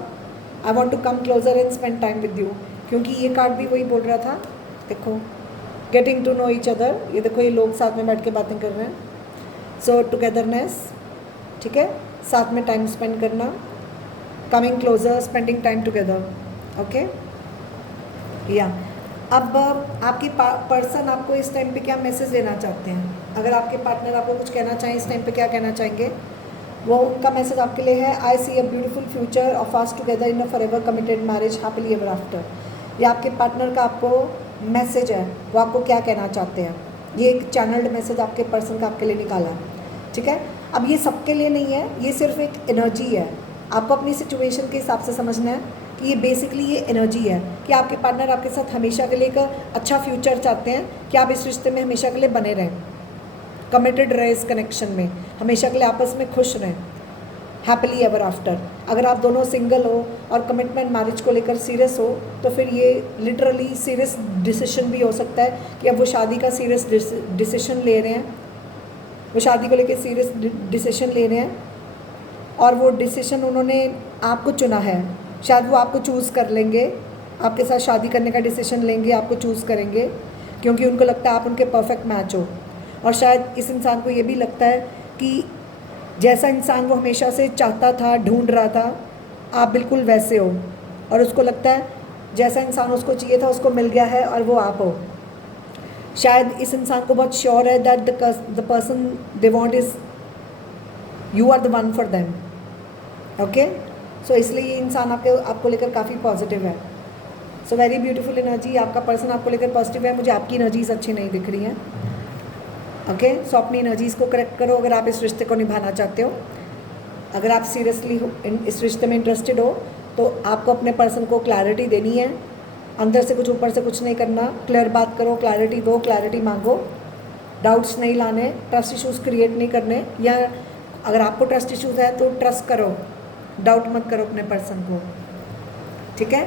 I want to come closer and spend time with you, क्योंकि ये कार्ड भी वही बोल रहा था। देखो, getting to know each other, ये देखो ये लोग साथ में बैठ के बातें कर रहे हैं। सो टुगेदरनेस, ठीक है, साथ में टाइम स्पेंड करना, coming closer, spending time together, okay. या अब आपकी पर्सन आपको इस टाइम पे क्या मैसेज देना चाहते हैं? अगर आपके पार्टनर आपको कुछ कहना चाहें इस टाइम पे, क्या कहना चाहेंगे? वो उनका मैसेज आपके लिए है, I see a beautiful future of us together in a forever committed marriage happily ever after. ये आपके पार्टनर का आपको मैसेज है, वो आपको क्या कहना चाहते हैं। ये एक चैनल्ड मैसेज आपके पर्सन का आपके लिए निकाला है, ठीक है। अब ये सबके लिए नहीं है, ये सिर्फ एक एनर्जी है। आपको अपनी सिचुएशन के हिसाब से समझना है कि ये बेसिकली ये एनर्जी है कि आपके पार्टनर आपके साथ हमेशा के लिए एक अच्छा फ्यूचर चाहते हैं, कि आप इस रिश्ते में हमेशा के लिए बने रहें, कमिटेड रहे इस कनेक्शन में, हमेशा के लिए आपस में खुश रहें, हैप्पीली एवर आफ्टर। अगर आप दोनों सिंगल हो और कमिटमेंट मैरिज को लेकर सीरियस हो, तो फिर ये लिटरली सीरियस डिसीजन भी हो सकता है कि अब वो शादी का सीरियस डिसीजन ले रहे हैं, वो शादी को लेकर सीरियस डिसीजन ले रहे हैं, और वो डिसीजन उन्होंने आपको चुना है। शायद वो आपको चूज़ कर लेंगे, आपके साथ शादी करने का डिसीजन लेंगे, आपको चूज़ करेंगे, क्योंकि उनको लगता है आप उनके परफेक्ट मैच हो। और शायद इस इंसान को ये भी लगता है कि जैसा इंसान वो हमेशा से चाहता था, ढूंढ रहा था, आप बिल्कुल वैसे हो, और उसको लगता है जैसा इंसान उसको चाहिए था उसको मिल गया है और वो आप हो। शायद इस इंसान को बहुत श्योर है that the person they want is you are the one for them, okay. So इसलिए ये इंसान आपको लेकर काफ़ी पॉजिटिव है। सो वेरी ब्यूटीफुल एनर्जी, आपका पर्सन आपको लेकर पॉजिटिव है। मुझे आपकी एनर्जीज अच्छी नहीं दिख रही हैं, ओके। सो अपनी एनर्जीज़ को करेक्ट करो अगर आप इस रिश्ते को निभाना चाहते हो। अगर आप सीरियसली इस रिश्ते में इंटरेस्टेड हो, तो आपको अपने पर्सन को क्लैरिटी देनी है, अंदर से कुछ ऊपर से कुछ नहीं करना, क्लियर बात करो, क्लैरिटी दो, क्लैरिटी मांगो, डाउट्स नहीं लाने, ट्रस्ट इश्यूज़ क्रिएट नहीं करने, या अगर आपको ट्रस्ट इश्यूज़ है तो ट्रस्ट करो, डाउट मत करो अपने पर्सन को, ठीक है।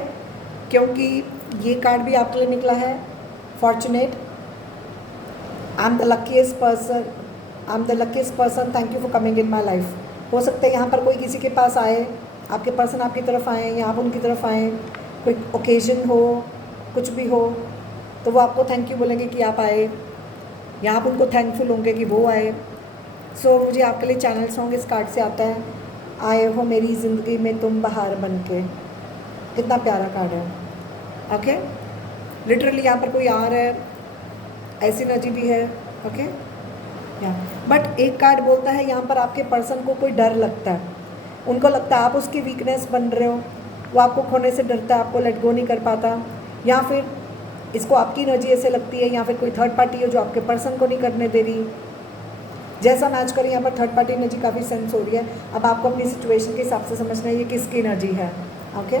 क्योंकि ये कार्ड भी आपके लिए निकला है, fortunate, I am the luckiest person, I am the luckiest person, thank you for coming in my life. हो सकता है यहाँ पर कोई किसी के पास आए, आपके पर्सन आपकी तरफ आए या आप उनकी तरफ आए, कोई ओकेजन हो, कुछ भी हो, तो वो आपको थैंक यू बोलेंगे कि आप आए, या आप उनको थैंकफुल होंगे कि वो आए। सो मुझे आपके लिए चैनल सॉन्ग इस कार्ड से आता है, आए हो मेरी ज़िंदगी में तुम बहार बन के। कितना प्यारा कार्ड है, ओके। लिटरली यहाँ पर कोई आ रहा है, ऐसी एनर्जी भी है, ओके। या बट एक कार्ड बोलता है यहाँ पर आपके पर्सन को कोई डर लगता है, उनको लगता है आप उसकी वीकनेस बन रहे हो, वो आपको खोने से डरता है, आपको लेट गो नहीं कर पाता, या फिर इसको आपकी एनर्जी ऐसे लगती है, या फिर कोई थर्ड पार्टी है जो आपके पर्सन को नहीं करने दे रही। जैसा मैच करें, यहाँ पर थर्ड पार्टी एनर्जी काफ़ी सेंस हो रही है। अब आपको अपनी सिचुएशन के हिसाब से समझना है ये किसकी एनर्जी है, ओके।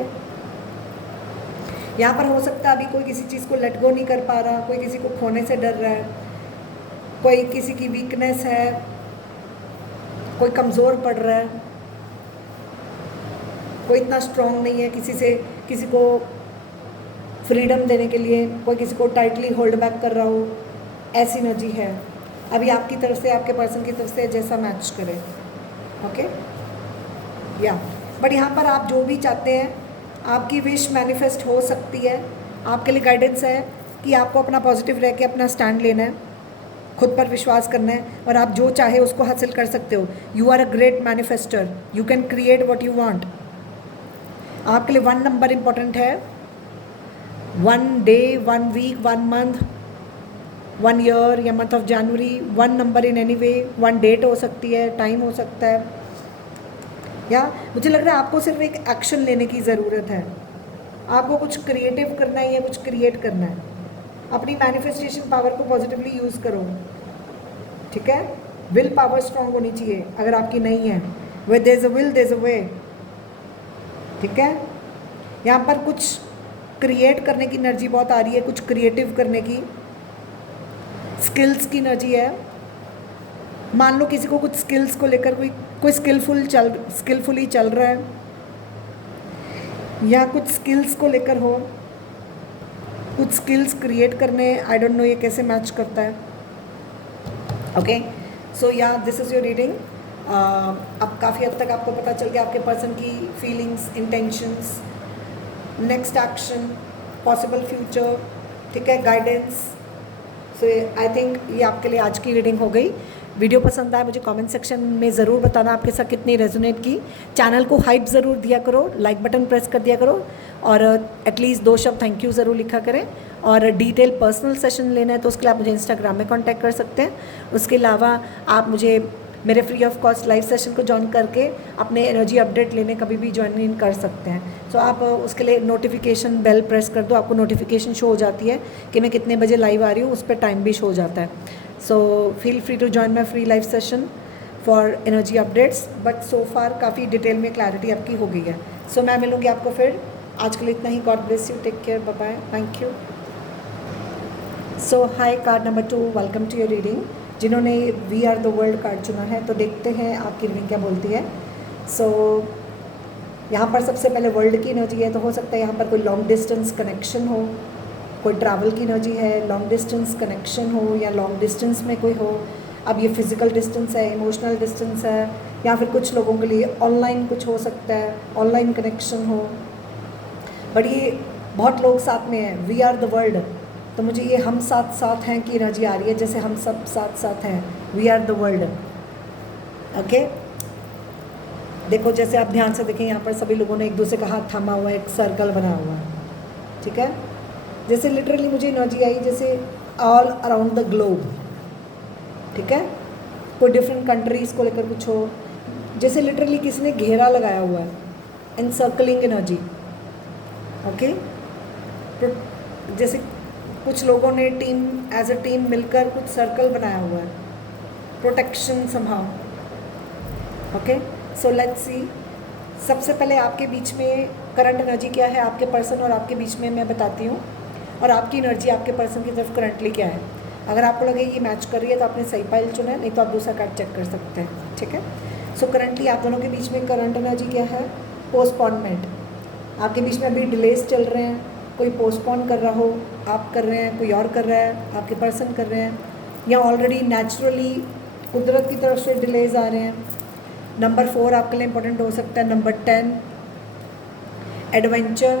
यहाँ पर हो सकता है अभी कोई किसी चीज़ को लेट गो नहीं कर पा रहा, कोई किसी को खोने से डर रहा है, कोई किसी की वीकनेस है, कोई कमज़ोर पड़ रहा है, कोई इतना स्ट्रॉन्ग नहीं है किसी को फ्रीडम देने के लिए, कोई किसी को टाइटली होल्ड बैक कर रहा हो, ऐसी एनर्जी है अभी आपकी तरफ से, आपके पर्सन की तरफ से, जैसा मैच करे, ओके। या बट यहाँ पर आप जो भी चाहते हैं, आपकी विश मैनिफेस्ट हो सकती है। आपके लिए गाइडेंस है कि आपको अपना पॉजिटिव रह के अपना स्टैंड लेना है, खुद पर विश्वास करना है, और आप जो चाहे उसको हासिल कर सकते हो। You are a great manifester, you can create what you want. आपके लिए 1 नंबर इम्पोर्टेंट है, 1 डे, 1 वीक, 1 मंथ, 1 ईयर या month of January, 1 number in any way, 1 date हो सकती है, टाइम हो सकता है। या मुझे लग रहा है आपको सिर्फ एक एक्शन लेने की ज़रूरत है, आपको कुछ क्रिएटिव करना है या कुछ क्रिएट करना है। अपनी मैनिफेस्टेशन पावर को पॉजिटिवली यूज़ करो, ठीक है। विल पावर स्ट्रांग होनी चाहिए, अगर आपकी नहीं है, way there is a will there is a way, ठीक है। यहाँ पर कुछ क्रिएट करने की एनर्जी बहुत आ रही है, कुछ क्रिएटिव करने की, स्किल्स की एनर्जी है। मान लो किसी को कुछ स्किल्स को लेकर कोई स्किलफुली चल रहा है, या कुछ स्किल्स को लेकर हो, कुछ स्किल्स क्रिएट करने, आई डोंट नो ये कैसे मैच करता है। ओके, सो या दिस इज़ योर रीडिंग। अब काफ़ी हद तक आपको पता चल गया आपके पर्सन की feelings, intentions, next action, possible future, ठीक है, गाइडेंस। सो आई थिंक ये आपके लिए आज की रीडिंग हो गई। वीडियो पसंद आए मुझे कमेंट सेक्शन में ज़रूर बताना आपके साथ कितनी रेजोनेट की। चैनल को हाइप ज़रूर दिया करो, लाइक बटन प्रेस कर दिया करो, और एटलीस्ट 2 शब्द थैंक यू ज़रूर लिखा करें। और डिटेल पर्सनल सेशन लेना है तो उसके लिए आप मुझे इंस्टाग्राम में कांटेक्ट कर सकते हैं। उसके अलावा आप मुझे मेरे free of cost live session को ज्वाइन करके अपने एनर्जी अपडेट लेने कभी भी ज्वाइन इन कर सकते हैं। सो आप उसके लिए नोटिफिकेशन बेल प्रेस कर दो, आपको नोटिफिकेशन शो हो जाती है कि मैं कितने बजे लाइव आ रही हूँ, उस पर टाइम भी शो हो जाता है। So feel free to join my free live session for energy updates. But so far काफ़ी डिटेल में क्लैरिटी आपकी हो गई है। सो मैं मिलूँगी आपको फिर। आज के लिए इतना ही। God bless you, take care, bye bye, thank you. So hi, card number 2, welcome to your reading. जिन्होंने we are the world card चुना है तो देखते हैं आपकी रीडिंग क्या बोलती है। सो यहाँ पर सबसे पहले वर्ल्ड की एनर्जी है, तो हो सकता है यहाँ पर कोई लॉन्ग डिस्टेंस कनेक्शन हो, कोई ट्रैवल की एनर्जी है, लॉन्ग डिस्टेंस कनेक्शन हो या लॉन्ग डिस्टेंस में कोई हो। अब ये फिज़िकल डिस्टेंस है, इमोशनल डिस्टेंस है, या फिर कुछ लोगों के लिए ऑनलाइन कुछ हो सकता है, ऑनलाइन कनेक्शन हो। बट ये बहुत लोग साथ में हैं, वी आर द वर्ल्ड, तो मुझे ये हम साथ साथ हैं की एनर्जी आ रही है, जैसे हम सब साथ साथ हैं, we are the world. Okay, देखो जैसे आप ध्यान से देखें यहाँ पर सभी लोगों ने एक दूसरे का हाथ थामा हुआ है, एक सर्कल बना हुआ है, ठीक है। जैसे लिटरली मुझे एनर्जी आई जैसे ऑल अराउंड द ग्लोब, ठीक है, कोई डिफरेंट कंट्रीज़ को लेकर कुछ हो, जैसे लिटरली किसी ने घेरा लगाया हुआ है, एनसर्कलिंग एनर्जी। ओके, तो जैसे कुछ लोगों ने टीम एज अ टीम मिलकर कुछ सर्कल बनाया हुआ है, protection somehow. Okay, so let's see. सबसे पहले आपके बीच में करंट एनर्जी क्या है, आपके पर्सन और आपके बीच में मैं बताती हूँ, और आपकी एनर्जी आपके पर्सन की तरफ करंटली क्या है। अगर आपको लगे ये मैच कर रही है तो आपने सही पाइल चुना है, नहीं तो आप दूसरा कार्ड चेक कर सकते हैं, ठीक है। सो करंटली आप दोनों के बीच में करंट एनर्जी क्या है, पोस्टपोनमेंट। आपके बीच में अभी डिलेज चल रहे हैं, कोई पोस्टपोन कर रहा हो, आप कर रहे हैं, कोई और कर रहा है, आपके पर्सन कर रहे हैं, या ऑलरेडी नेचुरली कुदरत की तरफ से डिलेज आ रहे हैं। नंबर 4 आपके लिए इंपॉर्टेंट हो सकता है। नंबर 10 एडवेंचर,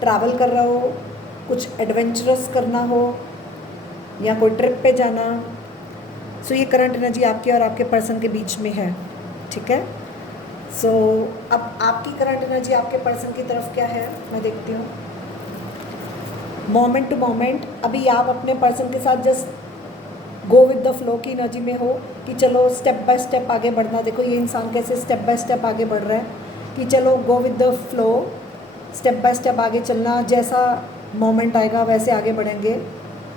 ट्रैवल कर रहा हो, कुछ एडवेंचरस करना हो, या कोई ट्रिप पे जाना। सो ये करंट एनर्जी आपके और आपके पर्सन के बीच में है, ठीक है। सो अब आपकी करंट एनर्जी आपके पर्सन की तरफ क्या है मैं देखती हूँ। मोमेंट टू मोमेंट अभी आप अपने पर्सन के साथ just go with the flow की एनर्जी में हो कि चलो स्टेप बाय स्टेप आगे बढ़ना। देखो ये इंसान कैसे स्टेप बाय स्टेप आगे बढ़ रहा है कि चलो go with the flow, step by step आगे चलना, जैसा मोमेंट आएगा वैसे आगे बढ़ेंगे।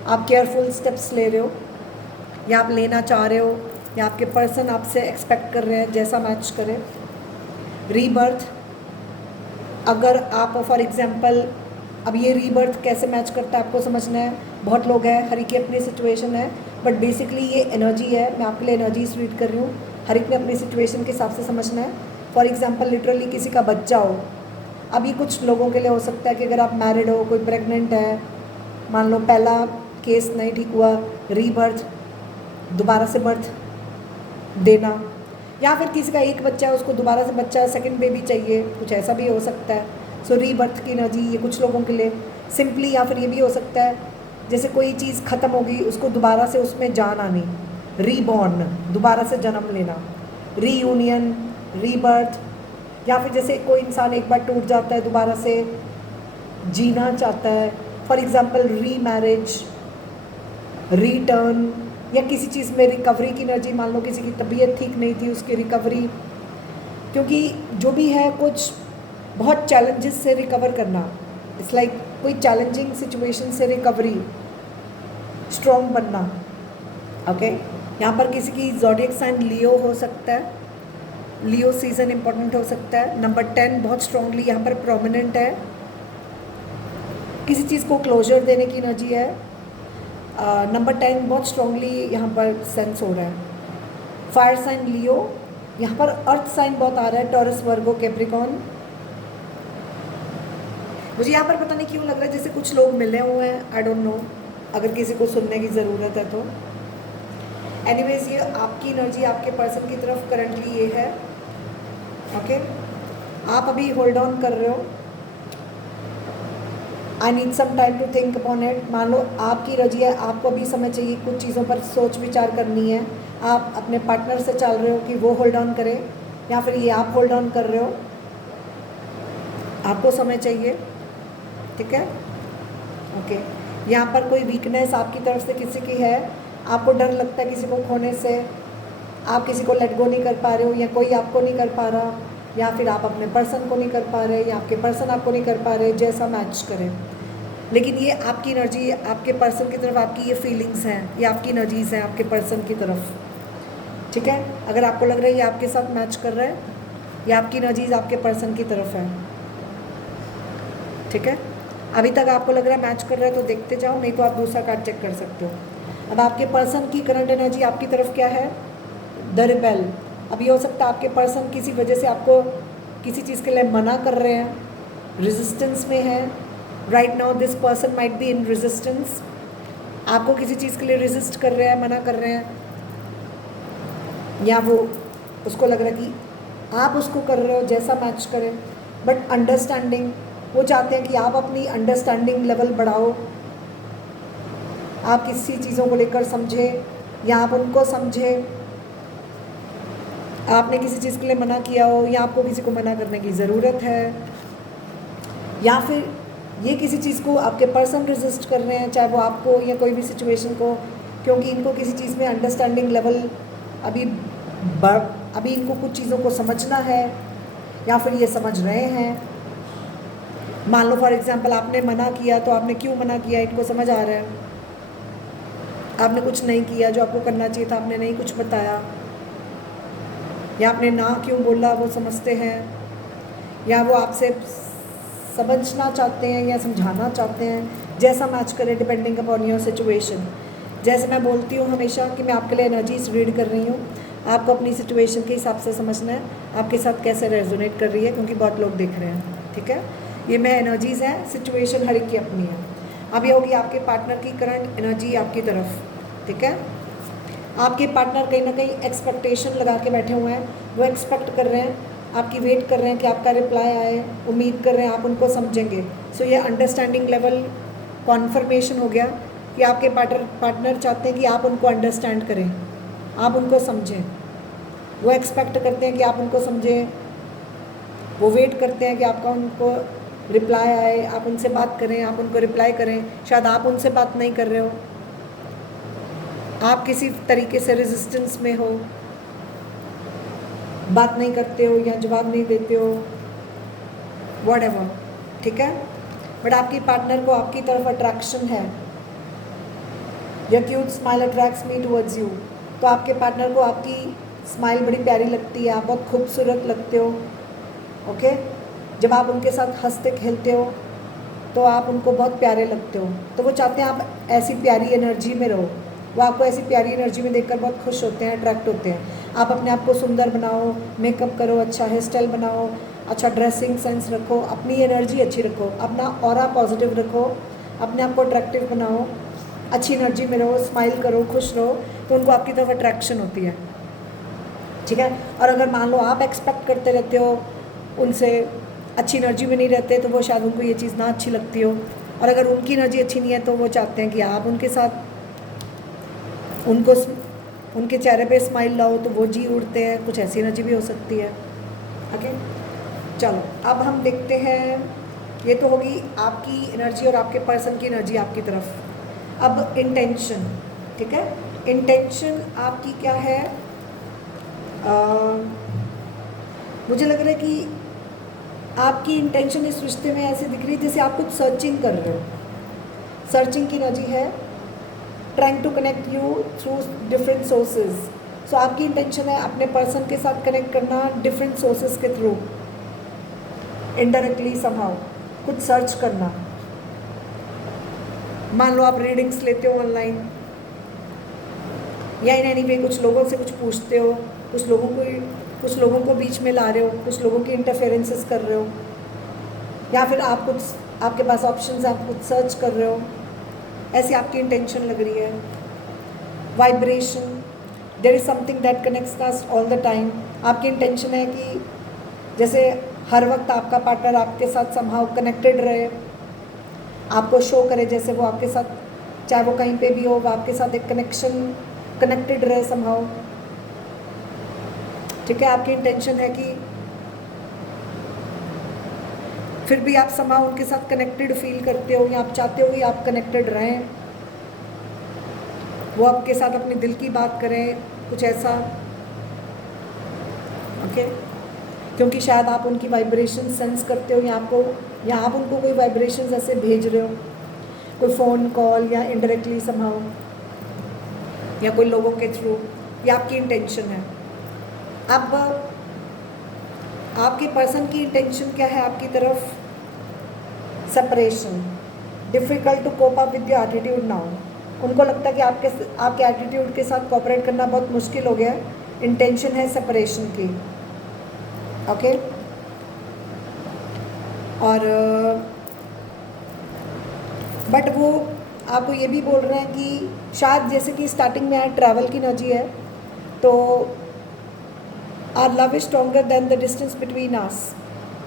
आप केयरफुल स्टेप्स ले रहे हो, या आप लेना चाह रहे हो, या आपके पर्सन आपसे एक्सपेक्ट कर रहे हैं, जैसा मैच करे। रीबर्थ, अगर आप फॉर एग्जांपल, अब ये रीबर्थ कैसे मैच करता है आपको समझना है। बहुत लोग हैं, हर एक की अपनी सिचुएशन है, बट बेसिकली ये एनर्जी है, मैं आपके लिए एनर्जीज रीड कर रही हूँ, हर एक ने अपनी सिचुएशन के हिसाब से समझना है। फॉर एग्जांपल लिटरली किसी का बच्चा हो, अभी कुछ लोगों के लिए हो सकता है कि अगर आप मैरिड हो, कोई प्रेग्नेंट है, मान लो पहला केस नहीं ठीक हुआ, रीबर्थ, दोबारा से बर्थ देना, या फिर किसी का एक बच्चा है उसको दोबारा से बच्चा सेकंड बेबी चाहिए, कुछ ऐसा भी हो सकता है। सो रीबर्थ की एनर्जी ये कुछ लोगों के लिए सिंपली, या फिर ये भी हो सकता है जैसे कोई चीज़ ख़त्म होगी उसको दोबारा से उसमें जान आनी, रीबॉर्न, दोबारा से जन्म लेना, रीयूनियन, रीबर्थ, या फिर जैसे कोई इंसान एक बार टूट जाता है दोबारा से जीना चाहता है, फॉर एग्जांपल री मैरिज, रिटर्न, या किसी चीज़ में रिकवरी की एनर्जी। मान लो किसी की तबीयत ठीक नहीं थी, उसकी रिकवरी, क्योंकि जो भी है कुछ बहुत चैलेंजेस से रिकवर करना, इट्स लाइक कोई चैलेंजिंग सिचुएशन से रिकवरी, स्ट्रॉन्ग बनना। ओके, यहाँ पर किसी की ज़ोडिएक साइन लियो हो सकता है, लियो सीजन इंपॉर्टेंट हो सकता है। नंबर 10 बहुत स्ट्रांगली यहाँ पर प्रोमिनेंट है। किसी चीज़ को क्लोजर देने की एनर्जी है। नंबर 10 बहुत स्ट्रांगली यहाँ पर सेंस हो रहा है। फायर साइन लियो, यहाँ पर अर्थ साइन बहुत आ रहा है, टॉरस, वर्गो, कैप्रिकॉन। मुझे यहाँ पर पता नहीं क्यों लग रहा है जैसे कुछ लोग मिले हुए हैं, आई डोंट नो, अगर किसी को सुनने की ज़रूरत है तो। एनीवेज ये आपकी एनर्जी आपके पर्सन की तरफ करंटली ये है। ओके, आप अभी होल्ड ऑन कर रहे हो। I need some time to think upon it. मान लो आपकी एनर्जी है, आपको अभी समय चाहिए, कुछ चीज़ों पर सोच विचार करनी है। आप अपने पार्टनर से चल रहे हो कि वो होल्ड ऑन करे, या फिर ये आप होल्ड ऑन कर रहे हो, आपको समय चाहिए। ठीक है, ओके। यहाँ पर कोई वीकनेस आपकी तरफ से किसी की है, आपको डर लगता है किसी को खोने से, आप किसी को लेट गो नहीं कर पा रहे हो, या कोई आपको नहीं कर पा रहा, या फिर आप अपने पर्सन को नहीं कर पा रहे, या आपके पर्सन आपको नहीं कर पा रहे, जैसा मैच करें। लेकिन ये आपकी एनर्जी, आपके पर्सन की तरफ आपकी ये फीलिंग्स हैं, ये आपकी एनर्जीज़ हैं आपके पर्सन की तरफ। ठीक है, अगर आपको लग रहा है ये आपके साथ मैच कर रहा है, ये आपकी एनर्जीज़ आपके पर्सन की तरफ है। ठीक है, अभी तक आपको लग रहा है मैच कर रहा है तो देखते जाओ, नहीं तो आप दूसरा कार्ड चेक कर सकते हो। अब आपके पर्सन की करंट एनर्जी आपकी तरफ क्या है? The rebel. अब ये हो सकता है आपके पर्सन किसी वजह से आपको किसी चीज़ के लिए मना कर रहे हैं, रेजिस्टेंस में है। Right now this person might be in resistance, आपको किसी चीज़ के लिए रेजिस्ट कर रहे हैं, मना कर रहे हैं, या वो उसको लग रहा है कि आप उसको कर रहे हो, जैसा मैच करें। बट अंडरस्टैंडिंग, वो चाहते हैं कि आप अपनी अंडरस्टैंडिंग लेवल बढ़ाओ, आप किसी चीज़ों को लेकर समझें या आप उनको समझें। आपने किसी चीज़ के लिए मना किया हो, या आपको किसी को मना करने की ज़रूरत है, या फिर ये किसी चीज़ को आपके पर्सन रेजिस्ट कर रहे हैं, चाहे वो आपको या कोई भी सिचुएशन को, क्योंकि इनको किसी चीज़ में अंडरस्टैंडिंग लेवल अभी इनको कुछ चीज़ों को समझना है, या फिर ये समझ रहे हैं। मान लो फॉर एग्जांपल आपने मना किया, तो आपने क्यों मना किया इनको समझ आ रहा है। आपने कुछ नहीं किया जो आपको करना चाहिए था, आपने नहीं कुछ बताया, या आपने ना क्यों बोला, वो समझते हैं, या वो आपसे समझना चाहते हैं या समझाना चाहते हैं, जैसा मैच करे डिपेंडिंग अपॉन योर सिचुएशन। जैसे मैं बोलती हूँ हमेशा कि मैं आपके लिए एनर्जीज रीड कर रही हूँ, आपको अपनी सिचुएशन के हिसाब से समझना है, आपके साथ कैसे रेजोनेट कर रही है, क्योंकि बहुत लोग देख रहे हैं। ठीक है, ये मैं एनर्जीज़ हैं, सिचुएशन हर एक की अपनी है। अब ये होगी आपके पार्टनर की करंट एनर्जी आपकी तरफ। ठीक है, आपके पार्टनर कहीं ना कहीं एक्सपेक्टेशन लगा के बैठे हुए हैं, वो एक्सपेक्ट कर रहे हैं, आपकी वेट कर रहे हैं कि आपका रिप्लाई आए, उम्मीद कर रहे हैं आप उनको समझेंगे। सो ये अंडरस्टैंडिंग लेवल कॉन्फर्मेशन हो गया कि आपके पार्टनर चाहते हैं कि आप उनको अंडरस्टैंड करें, आप उनको समझें। वो एक्सपेक्ट करते हैं कि आप उनको समझें, वो वेट करते हैं कि आपका उनको रिप्लाई आए, आप उनसे बात करें, आप उनको रिप्लाई करें। शायद आप उनसे बात नहीं कर रहे हो, आप किसी तरीके से रेजिस्टेंस में हो, बात नहीं करते हो या जवाब नहीं देते हो, व्हाटएवर। ठीक है, बट आपकी पार्टनर को आपकी तरफ अट्रैक्शन है। Your cute smile attracts me towards you. तो आपके पार्टनर को आपकी स्माइल बड़ी प्यारी लगती है, आप बहुत खूबसूरत लगते हो। ओके, जब आप उनके साथ हंसते खेलते हो तो आप उनको बहुत प्यारे लगते हो। तो वो चाहते हैं आप ऐसी प्यारी एनर्जी में रहो, वो आपको ऐसी प्यारी एनर्जी में देखकर बहुत खुश होते हैं, अट्रैक्ट होते हैं। आप अपने आप को सुंदर बनाओ, मेकअप करो, अच्छा हेयर स्टाइल बनाओ, अच्छा ड्रेसिंग सेंस रखो, अपनी एनर्जी अच्छी रखो, अपना ऑरा पॉजिटिव रखो, अपने आप को अट्रैक्टिव बनाओ, अच्छी एनर्जी में रहो, स्माइल करो, खुश रहो, तो उनको आपकी तरफ अट्रैक्शन होती है। ठीक है, और अगर मान लो आप एक्सपेक्ट करते रहते हो उनसे, अच्छी एनर्जी में नहीं रहते, तो वो शायद उनको ये चीज़ ना अच्छी लगती हो। और अगर उनकी एनर्जी अच्छी नहीं है तो वो चाहते हैं कि आप उनके साथ उनके चेहरे पे स्माइल लाओ, तो वो जी उड़ते हैं। कुछ ऐसी एनर्जी भी हो सकती है। ओके, चलो अब हम देखते हैं, ये तो होगी आपकी एनर्जी और आपके पर्सन की एनर्जी आपकी तरफ। अब इंटेंशन। ठीक है, इंटेंशन आपकी क्या है? मुझे लग रहा है कि आपकी इंटेंशन इस रिश्ते में ऐसे दिख रही है जैसे आप कुछ सर्चिंग कर रहे हो। सर्चिंग की एनर्जी है, trying to connect you through different sources. So आपकी इंटेंशन है अपने पर्सन के साथ कनेक्ट करना डिफरेंट सोर्सेज के थ्रू, इनडायरेक्टली समहाउ कुछ सर्च करना। मान लो आप रीडिंग्स लेते हो ऑनलाइन, या इन एनी वे कुछ लोगों से कुछ पूछते हो, कुछ लोगों को बीच में ला रहे हो, कुछ लोगों की इंटरफेरेंसेस कर रहे हो, या फिर आप कुछ आपके पास ऑप्शंस, आप कुछ सर्च कर रहे हो, ऐसी आपकी इंटेंशन लग रही है। Vibration, there is something that connects us all the time. आपकी इंटेंशन है कि जैसे हर वक्त आपका पार्टनर आपके साथ समहाउ कनेक्टेड रहे, आपको शो करे जैसे वो आपके साथ, चाहे वो कहीं पे भी हो, वो आपके साथ एक कनेक्टेड रहे समहाउ। ठीक है, आपकी इंटेंशन है कि फिर भी आप समहाउ उनके साथ कनेक्टेड फील करते हो, या आप चाहते हो कि आप कनेक्टेड रहें, वो आपके साथ अपने दिल की बात करें, कुछ ऐसा। ओके, क्योंकि शायद आप उनकी वाइब्रेशन सेंस करते हो, या आप उनको कोई वाइब्रेशन ऐसे भेज रहे हो, कोई फ़ोन कॉल या इनडायरेक्टली समहाउ, या कोई लोगों के थ्रू, ये आपकी इंटेंशन है। अब आपके पर्सन की इंटेंशन क्या है आपकी तरफ? Separation, difficult to cope up with your attitude now. उनको लगता है कि आपके एटीट्यूड के साथ कोऑपरेट करना बहुत मुश्किल हो गया है। इंटेंशन है सेपरेशन की। ओके, और बट वो आपको ये भी बोल रहे हैं कि शायद जैसे कि स्टार्टिंग में ट्रैवल की एनर्जी है, तो are love is stronger than the distance between us.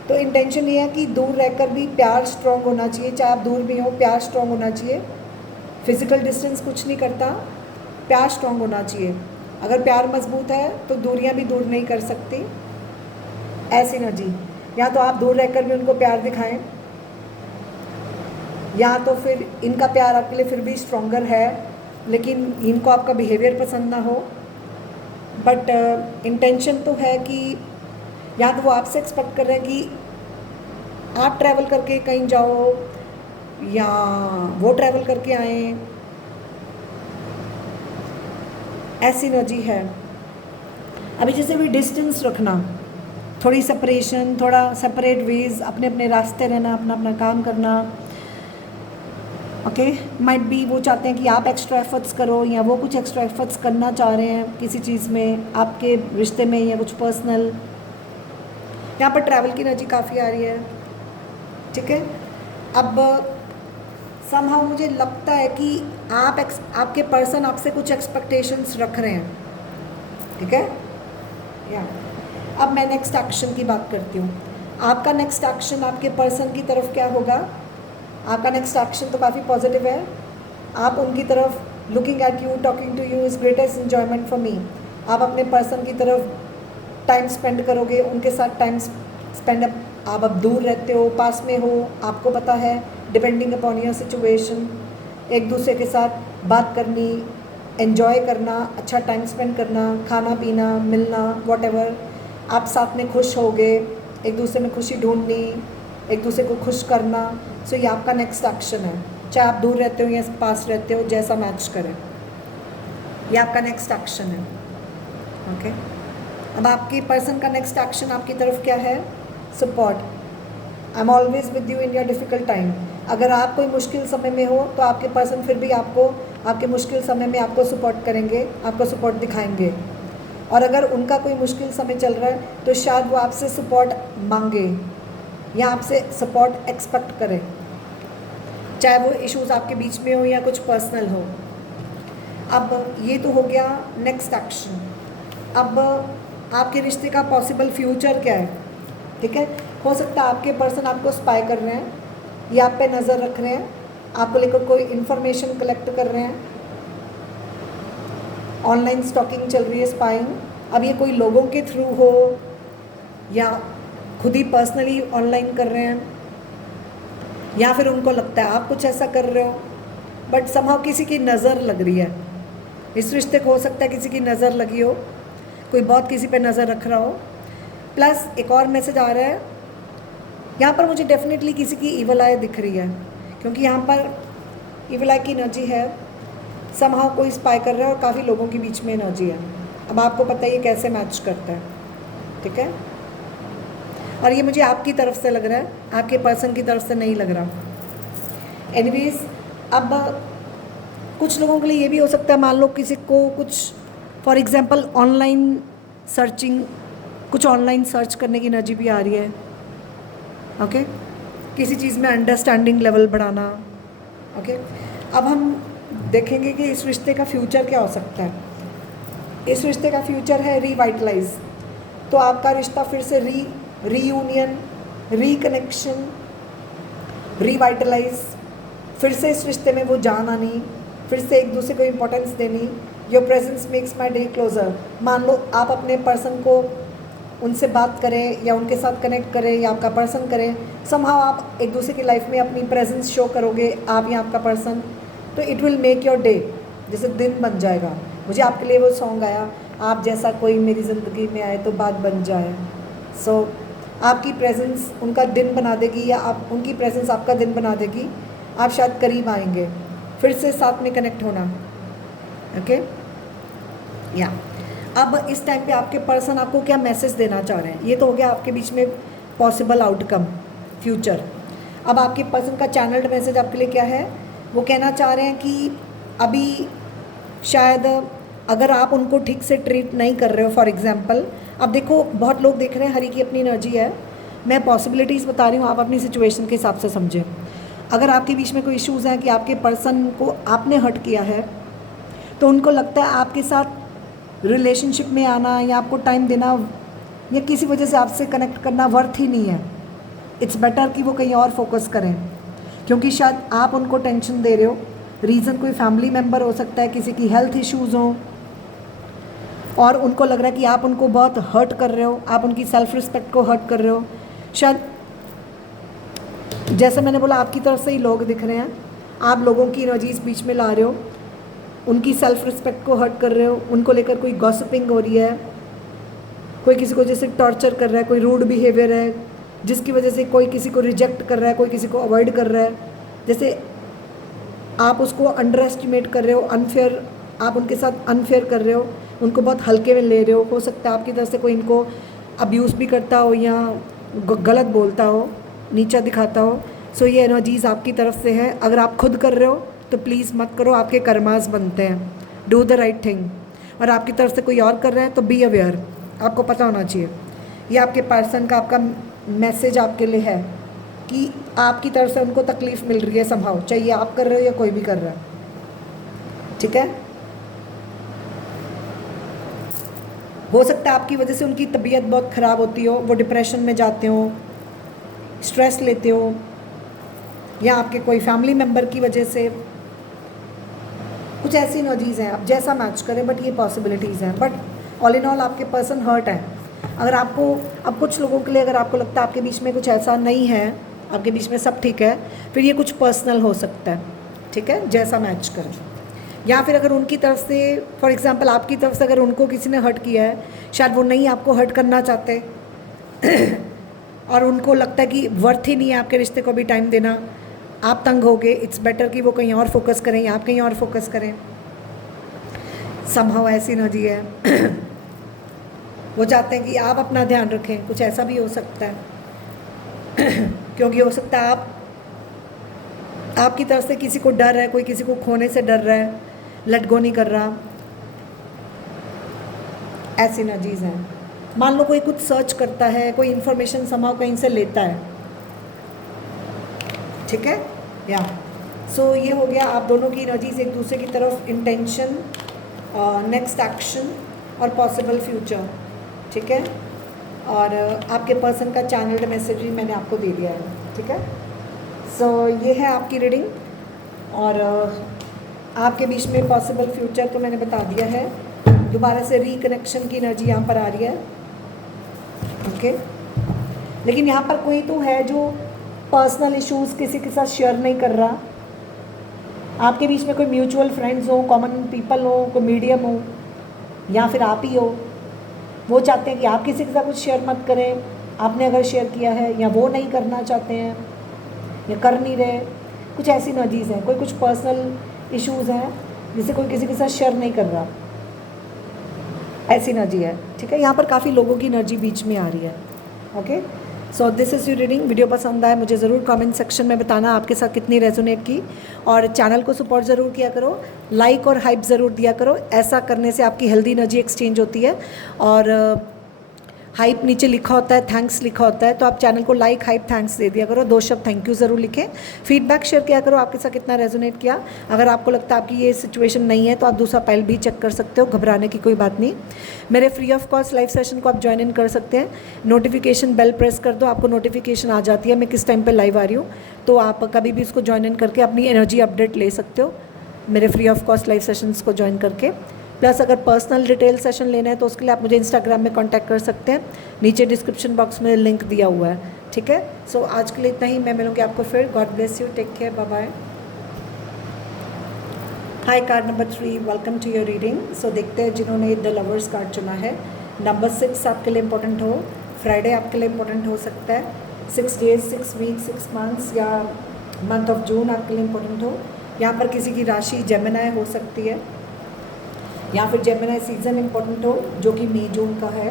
तो इंटेंशन ये है कि दूर रहकर भी प्यार स्ट्रॉन्ग होना चाहिए, चाहे आप दूर भी हो, प्यार स्ट्रॉन्ग होना चाहिए। फिजिकल डिस्टेंस कुछ नहीं करता, प्यार स्ट्रॉन्ग होना चाहिए। अगर प्यार मजबूत है तो दूरियां भी दूर नहीं कर सकती, ऐसी एनर्जी। या तो आप दूर रहकर भी उनको प्यार दिखाएं, या तो फिर इनका प्यार आपके लिए फिर भी स्ट्रॉन्गर है, लेकिन इनको आपका बिहेवियर पसंद ना हो। बट इंटेंशन तो है कि या तो वो आपसे एक्सपेक्ट कर रहे हैं कि आप ट्रैवल करके कहीं जाओ, या वो ट्रैवल करके आए, ऐसी एनर्जी है। अभी जैसे भी डिस्टेंस रखना, थोड़ी सेपरेशन, थोड़ा सेपरेट वेज, अपने अपने रास्ते रहना, अपना अपना काम करना। ओके, माइट बी वो चाहते हैं कि आप एक्स्ट्रा एफर्ट्स करो, या वो कुछ एक्स्ट्रा एफर्ट्स करना चाह रहे हैं किसी चीज़ में, आपके रिश्ते में, या कुछ पर्सनल। यहाँ पर ट्रैवल की एनर्जी काफ़ी आ रही है। ठीक है, अब समहाउ मुझे लगता है कि आपके पर्सन आपसे कुछ एक्सपेक्टेशंस रख रहे हैं। ठीक है, या अब मैं नेक्स्ट एक्शन की बात करती हूँ। आपका नेक्स्ट एक्शन आपके पर्सन की तरफ क्या होगा? आपका नेक्स्ट एक्शन तो काफ़ी पॉजिटिव है। आप उनकी तरफ, looking at you, talking to you is greatest enjoyment for me. आप अपने पर्सन की तरफ टाइम स्पेंड करोगे, उनके साथ टाइम स्पेंड। आप अब दूर रहते हो, पास में हो, आपको पता है, डिपेंडिंग अपॉन योर सिचुएशन, एक दूसरे के साथ बात करनी, एन्जॉय करना, अच्छा टाइम स्पेंड करना, खाना पीना, मिलना, वॉटेवर। आप साथ में खुश होगे, एक दूसरे में खुशी ढूंढनी, एक दूसरे को खुश करना। सो ये आपका नेक्स्ट एक्शन है, चाहे आप दूर रहते हो या पास रहते हो, जैसा मैच करें, ये आपका नेक्स्ट एक्शन है। ओके, अब आपके पर्सन का नेक्स्ट एक्शन आपकी तरफ क्या है? Support. I am always with you in your difficult time. अगर आप कोई मुश्किल समय में हो तो आपके पर्सन फिर भी आपको आपके मुश्किल समय में आपको सपोर्ट करेंगे, आपको सपोर्ट दिखाएंगे। और अगर उनका कोई मुश्किल समय चल रहा है तो शायद वो आपसे सपोर्ट मांगे, या आपसे सपोर्ट एक्सपेक्ट करें, चाहे वो इश्यूज़ आपके बीच में हो या कुछ पर्सनल हो। अब ये तो हो गया नेक्स्ट एक्शन। अब आपके रिश्ते का पॉसिबल फ्यूचर क्या है? ठीक है, हो सकता है आपके पर्सन आपको स्पाई कर रहे हैं, या आप पे नज़र रख रहे हैं, आपको लेकर कोई इन्फॉर्मेशन कलेक्ट कर रहे हैं, ऑनलाइन स्टॉकिंग चल रही है, स्पाइंग। अब ये कोई लोगों के थ्रू हो, या खुद ही पर्सनली ऑनलाइन कर रहे हैं, या फिर उनको लगता है आप कुछ ऐसा कर रहे हो, बट समहाउ किसी की नज़र लग रही है। इस रिश्ते को हो सकता है किसी की नज़र लगी हो, कोई बहुत किसी पे नज़र रख रहा हो। प्लस एक और मैसेज आ रहा है, यहाँ पर मुझे डेफिनेटली किसी की ईवल आई दिख रही है, क्योंकि यहाँ पर ईवल आई की एनर्जी है। समहाउ कोई स्पाई कर रहा है और काफ़ी लोगों के बीच में एनर्जी है। अब आपको पता है ये कैसे मैच करता है। ठीक है, और ये मुझे आपकी तरफ से लग रहा है, आपके पर्सन की तरफ से नहीं लग रहा। एनीवेज, अब कुछ लोगों के लिए ये भी हो सकता है, मान लो किसी को कुछ फॉर एग्जांपल ऑनलाइन सर्चिंग, कुछ ऑनलाइन सर्च करने की एनर्जी भी आ रही है। ओके, किसी चीज़ में अंडरस्टैंडिंग लेवल बढ़ाना। ओके, अब हम देखेंगे कि इस रिश्ते का फ्यूचर क्या हो सकता है। इस रिश्ते का फ्यूचर है रीवाइटलाइज। तो आपका रिश्ता फिर से रीयूनियन, रिकनेक्शन, रिवाइटलाइज, फिर से इस रिश्ते में वो जान आनी, फिर से एक दूसरे को इम्पोर्टेंस देनी। Your presence makes my day closer. मान लो आप अपने पर्सन को, उनसे बात करें या उनके साथ कनेक्ट करें या आपका पर्सन करें, समहाउ आप एक दूसरे की लाइफ में अपनी प्रेजेंस शो करोगे, आप या आपका पर्सन, तो it will make your day, जैसे दिन बन जाएगा। मुझे आपके लिए वो सॉन्ग आया, आप जैसा कोई मेरी ज़िंदगी में आए तो बात बन जाए। सो आपकी प्रेजेंस उनका दिन बना देगी या आप उनकी प्रेजेंस आपका दिन बना देगी। आप शायद करीब आएंगे, फिर से साथ में कनेक्ट होना। ओके या अब इस टाइम पे आपके पर्सन आपको क्या मैसेज देना चाह रहे हैं, ये तो हो गया आपके बीच में पॉसिबल आउटकम फ्यूचर। अब आपके पर्सन का चैनल्ड मैसेज आपके लिए क्या है, वो कहना चाह रहे हैं कि अभी शायद अगर आप उनको ठीक से ट्रीट नहीं कर रहे हो, फॉर एग्जांपल, अब देखो बहुत लोग देख रहे हैं, हरी की अपनी एनर्जी है, मैं पॉसिबिलिटीज़ बता रही हूँ, आप अपनी सिचुएशन के हिसाब से समझें। अगर आपके बीच में कोई इश्यूज़ हैं कि आपके पर्सन को आपने हर्ट किया है, तो उनको लगता है आपके साथ रिलेशनशिप में आना या आपको टाइम देना या किसी वजह से आपसे कनेक्ट करना वर्थ ही नहीं है। इट्स बेटर कि वो कहीं और फोकस करें, क्योंकि शायद आप उनको टेंशन दे रहे हो। रीज़न कोई फैमिली मेम्बर हो सकता है, किसी की हेल्थ इश्यूज़ हों, और उनको लग रहा है कि आप उनको बहुत हर्ट कर रहे हो, आप उनकी सेल्फ रिस्पेक्ट को हर्ट कर रहे हो। शायद जैसे मैंने बोला, आपकी तरफ से ही लोग दिख रहे हैं, आप लोगों की एनर्जीज बीच में ला रहे हो, उनकी सेल्फ रिस्पेक्ट को हर्ट कर रहे हो, उनको लेकर कोई गॉसिपिंग हो रही है, कोई किसी को जैसे टॉर्चर कर रहा है, कोई रूड बिहेवियर है जिसकी वजह से कोई किसी को रिजेक्ट कर रहा है, कोई किसी को अवॉइड कर रहा है, जैसे आप उसको अंडर एस्टिमेट कर रहे हो, अनफेयर, आप उनके साथ अनफेयर कर रहे हो, उनको बहुत हल्के में ले रहे हो सकता है आपकी तरफ से कोई इनको अब्यूज़ भी करता हो या गलत बोलता हो, नीचा दिखाता हो। सो ये एनर्जीज़ आपकी तरफ से है। अगर आप खुद कर रहे हो तो प्लीज़ मत करो, आपके कर्मास बनते हैं। Do the right thing. और आपकी तरफ से कोई और कर रहा है तो बी अवेयर, आपको पता होना चाहिए। ये आपके पर्सन का आपका मैसेज आपके लिए है कि आपकी तरफ से उनको तकलीफ़ मिल रही है समहाउ, चाहे आप कर रहे हो या कोई भी कर रहा है। ठीक है, हो सकता है आपकी वजह से उनकी तबीयत बहुत ख़राब होती हो, वो डिप्रेशन में जाते हो, स्ट्रेस लेते हो, या आपके कोई फैमिली मेम्बर की वजह से, कुछ ऐसी एनर्जीज़ हैं। अब जैसा मैच करें, बट ये पॉसिबिलिटीज़ हैं। बट ऑल इन ऑल आपके पर्सन हर्ट है। अगर आपको, अब कुछ लोगों के लिए अगर आपको लगता है आपके बीच में कुछ ऐसा नहीं है, आपके बीच में सब ठीक है, फिर ये कुछ पर्सनल हो सकता है। ठीक है, जैसा मैच करें। या फिर अगर उनकी तरफ से, फॉर एग्जांपल आपकी तरफ से अगर उनको किसी ने हर्ट किया है, शायद वो नहीं आपको हर्ट करना चाहते और उनको लगता है कि वर्थ ही नहीं है आपके रिश्ते को भी टाइम देना, आप तंग हो गए, इट्स बेटर कि वो कहीं और फोकस करें या आप कहीं और फोकस करें। समहाउ ऐसी एनर्जी है वो चाहते हैं कि आप अपना ध्यान रखें, कुछ ऐसा भी हो सकता है क्योंकि हो सकता है आपकी तरफ से किसी को डर है, कोई किसी को खोने से डर रहा है, लेट गो नहीं कर रहा, ऐसी एनर्जीज़ हैं। मान लो कोई कुछ सर्च करता है, कोई इन्फॉर्मेशन समहाउ कहीं से लेता है। ठीक है, या सो ये हो गया आप दोनों की एनर्जीज एक दूसरे की तरफ, इंटेंशन, नेक्स्ट एक्शन और पॉसिबल फ्यूचर। ठीक है, और आपके पर्सन का चैनल्ड मैसेज भी मैंने आपको दे दिया है। ठीक है, सो ये है आपकी रीडिंग, और आपके बीच में पॉसिबल फ्यूचर तो मैंने बता दिया है। दोबारा से रिकनेक्शन की एनर्जी यहाँ पर आ रही है। ओके, लेकिन यहाँ पर कोई तो है जो पर्सनल इश्यूज़ किसी के साथ शेयर नहीं कर रहा। आपके बीच में कोई म्यूचुअल फ्रेंड्स हो, कॉमन पीपल हो, कोई मीडियम हो, या फिर आप ही हो। वो चाहते हैं कि आप किसी के साथ कुछ शेयर मत करें, आपने अगर शेयर किया है, या वो नहीं करना चाहते हैं या कर नहीं रहे, कुछ ऐसी एनर्जीज़ हैं। कोई कुछ पर्सनल इश्यूज़ हैं जिसे कोई किसी के साथ शेयर नहीं कर रहा, ऐसी एनर्जी है। ठीक है, यहाँ पर काफ़ी लोगों की एनर्जी बीच में आ रही है। Okay, so this is your reading. Video पसंद आए मुझे ज़रूर कमेंट सेक्शन में बताना आपके साथ कितनी रेजोनेट की, और चैनल को सपोर्ट ज़रूर किया करो, लाइक और हाइप ज़रूर दिया करो। ऐसा करने से आपकी हेल्दी एनर्जी एक्सचेंज होती है। और हाइप नीचे लिखा होता है, थैंक्स लिखा होता है, तो आप चैनल को लाइक हाइप थैंक्स दे दिया करो। 2 शब्द थैंक यू ज़रूर लिखें। फीडबैक शेयर किया करो आपके साथ कितना रेजोनेट किया। अगर आपको लगता है आपकी ये सिचुएशन नहीं है तो आप दूसरा पहल भी चेक कर सकते हो, घबराने की कोई बात नहीं। मेरे free of cost live session को आप ज्वाइन इन कर सकते हैं। नोटिफिकेशन बेल प्रेस कर दो, आपको नोटिफिकेशन आ जाती है मैं किस टाइम पर लाइव आ रही हूँ, तो आप कभी भी इसको ज्वाइन इन करके अपनी एनर्जी अपडेट ले सकते हो मेरे free of cost live sessions को ज्वाइन करके। प्लस अगर पर्सनल डिटेल सेशन लेना है तो उसके लिए आप मुझे इंस्टाग्राम में कांटेक्ट कर सकते हैं, नीचे डिस्क्रिप्शन बॉक्स में लिंक दिया हुआ है। ठीक है, सो आज के लिए इतना ही। मैं मिलूँगी आपको फिर। God bless you, take care, bye bye. Hi, card number 3, welcome to your reading. So देखते हैं जिन्होंने द लवर्स कार्ड चुना है। नंबर 6 आपके लिए इंपॉर्टेंट हो, फ्राइडे आपके लिए इंपॉर्टेंट हो सकता है, 6 डेज 6 वीक 6 मंथ्स या मंथ ऑफ जून आपके लिए इंपॉर्टेंट हो। यहाँ पर किसी की राशि जेमिनी हो सकती है, या फिर जेमिनी सीजन इंपॉर्टेंट हो जो कि मई जून का है।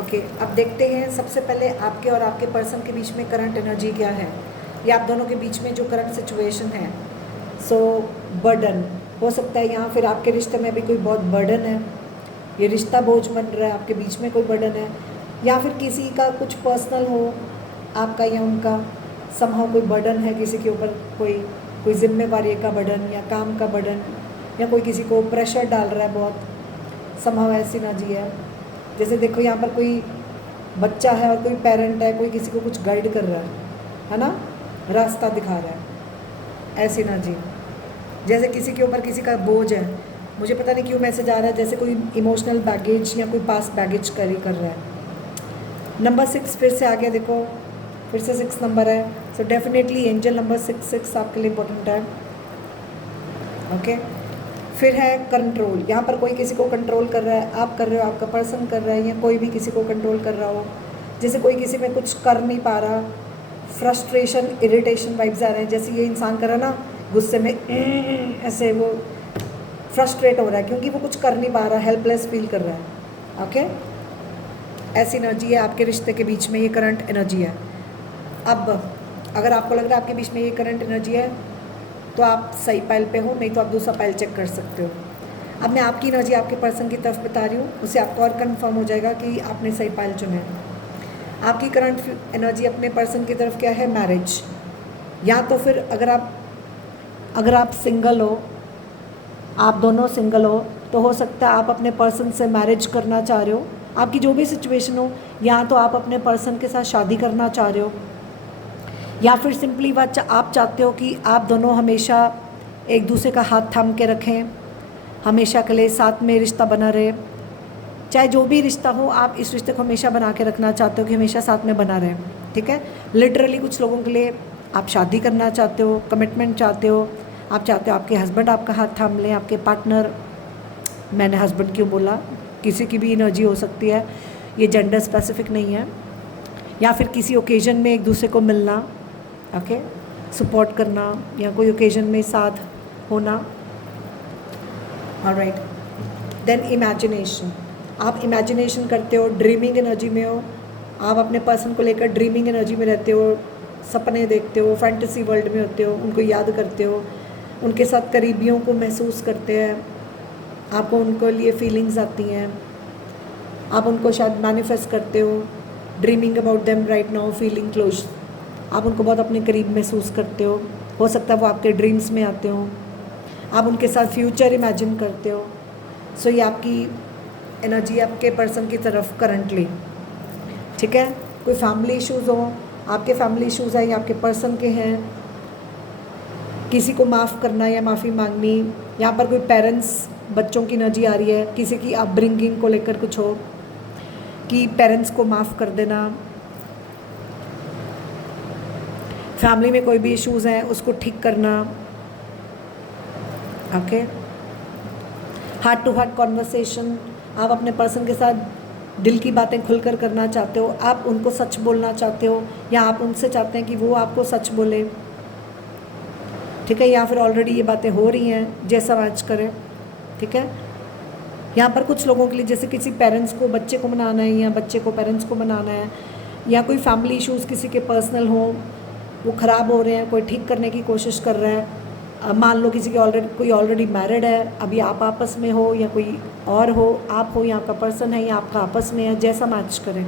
ओके, अब देखते हैं सबसे पहले आपके और आपके पर्सन के बीच में करंट एनर्जी क्या है, या आप दोनों के बीच में जो करंट सिचुएशन है। सो बर्डन हो सकता है यहाँ, फिर आपके रिश्ते में भी कोई बहुत बर्डन है, ये रिश्ता बोझ बन रहा है, आपके बीच में कोई बर्डन है, या फिर किसी का कुछ पर्सनल हो आपका या उनका, समहाउ कोई बर्डन है किसी के ऊपर, कोई जिम्मेवारी का बर्डन या काम का बर्डन, या कोई किसी को प्रेशर डाल रहा है बहुत, समहाउ ऐसी एनर्जी है। जैसे देखो यहाँ पर कोई बच्चा है और कोई पेरेंट है, कोई किसी को कुछ गाइड कर रहा है ना, रास्ता दिखा रहा है, ऐसी एनर्जी। जैसे किसी के ऊपर किसी का बोझ है, मुझे पता नहीं क्यों मैसेज आ रहा है जैसे कोई इमोशनल बैगेज या कोई पास बैगेज कैरी कर रहा है। नंबर 6 फिर से आ गया, देखो फिर से 6 नंबर है। सो डेफिनेटली एंजल नंबर 6 आपके लिए इम्पोर्टेंट है। ओके, फिर है कंट्रोल। यहाँ पर कोई किसी को कंट्रोल कर रहा है, आप कर रहे हो, आपका पर्सन कर रहा है, या कोई भी किसी को कंट्रोल कर रहा हो। जैसे कोई किसी में कुछ कर नहीं पा रहा, फ्रस्ट्रेशन इरिटेशन वाइब्स आ रहे हैं, जैसे ये इंसान कर रहा है ना गुस्से में ऐसे वो फ्रस्ट्रेट हो रहा है क्योंकि वो कुछ कर नहीं पा रहा, हेल्पलेस फील कर रहा है। ओके, ऐसी एनर्जी है आपके रिश्ते के बीच में, ये करंट एनर्जी है। अब अगर आपको लग रहा है आपके बीच में ये करंट एनर्जी है तो आप सही पाइल पे हो, नहीं तो आप दूसरा पाइल चेक कर सकते हो। अब मैं आपकी एनर्जी आपके पर्सन की तरफ बता रही हूँ, उससे आपको और कंफर्म हो जाएगा कि आपने सही पाइल चुना है। आपकी करंट एनर्जी अपने पर्सन की तरफ क्या है, मैरिज। या तो फिर अगर आप सिंगल हो, आप दोनों सिंगल हो, तो हो सकता है आप अपने पर्सन से मैरिज करना चाह रहे हो। आपकी जो भी सिचुएशन हो, या तो आप अपने पर्सन के साथ शादी करना चाह रहे हो, या फिर सिंपली आप चाहते हो कि आप दोनों हमेशा एक दूसरे का हाथ थाम के रखें, हमेशा के लिए साथ में रिश्ता बना रहे। चाहे जो भी रिश्ता हो, आप इस रिश्ते को हमेशा बना के रखना चाहते हो कि हमेशा साथ में बना रहे। ठीक है, लिटरली कुछ लोगों के लिए आप शादी करना चाहते हो, कमिटमेंट चाहते हो, आप चाहते हो आपके हस्बैंड आपका हाथ थाम लें, आपके पार्टनर। मैंने हस्बैंड क्यों बोला, किसी की भी एनर्जी हो सकती है, ये जेंडर स्पेसिफिक नहीं है। या फिर किसी ओकेजन में एक दूसरे को मिलना, ओके, सपोर्ट करना, या कोई ओकेजन में साथ होना। Alright, then imagination. आप इमेजिनेशन करते हो, ड्रीमिंग एनर्जी में हो, आप अपने पर्सन को लेकर ड्रीमिंग एनर्जी में रहते हो, सपने देखते हो, फैंटेसी वर्ल्ड में होते हो, उनको याद करते हो, उनके साथ करीबियों को महसूस करते हैं, आपको उनको लिए फीलिंग्स आती हैं, आप उनको शायद मैनिफेस्ट करते हो, dreaming about them right now, feeling close. आप उनको बहुत अपने करीब महसूस करते हो सकता है वो आपके ड्रीम्स में आते हो, आप उनके साथ फ्यूचर इमेजिन करते हो। सो ये आपकी एनर्जी आपके पर्सन की तरफ करंटली। ठीक है, कोई फैमिली इश्यूज़ हो, आपके फैमिली इश्यूज़ हैं या आपके पर्सन के हैं, किसी को माफ़ करना या माफ़ी मांगनी। यहाँ पर कोई पेरेंट्स बच्चों की एनर्जी आ रही है, किसी की अपब्रिंगिंग को लेकर कुछ हो कि पेरेंट्स को माफ़ कर देना, फैमिली में कोई भी इश्यूज़ हैं उसको ठीक करना। Okay, heart to heart conversation, आप अपने पर्सन के साथ दिल की बातें खुलकर करना चाहते हो, आप उनको सच बोलना चाहते हो, या आप उनसे चाहते हैं कि वो आपको सच बोले। ठीक है, या फिर ऑलरेडी ये बातें हो रही हैं, जैसा मैच करें। ठीक है, यहाँ पर कुछ लोगों के लिए जैसे किसी पेरेंट्स को बच्चे को मनाना है, या बच्चे को पेरेंट्स को मनाना है, या कोई फैमिली इश्यूज़ किसी के पर्सनल हों, वो ख़राब हो रहे हैं, कोई ठीक करने की कोशिश कर रहा है। मान लो किसी के कोई ऑलरेडी मैरिड है, अभी आप आपस में हो या कोई और हो, आप हो या आपका पर्सन है या आपका आपस में है, जैसा मैच करें।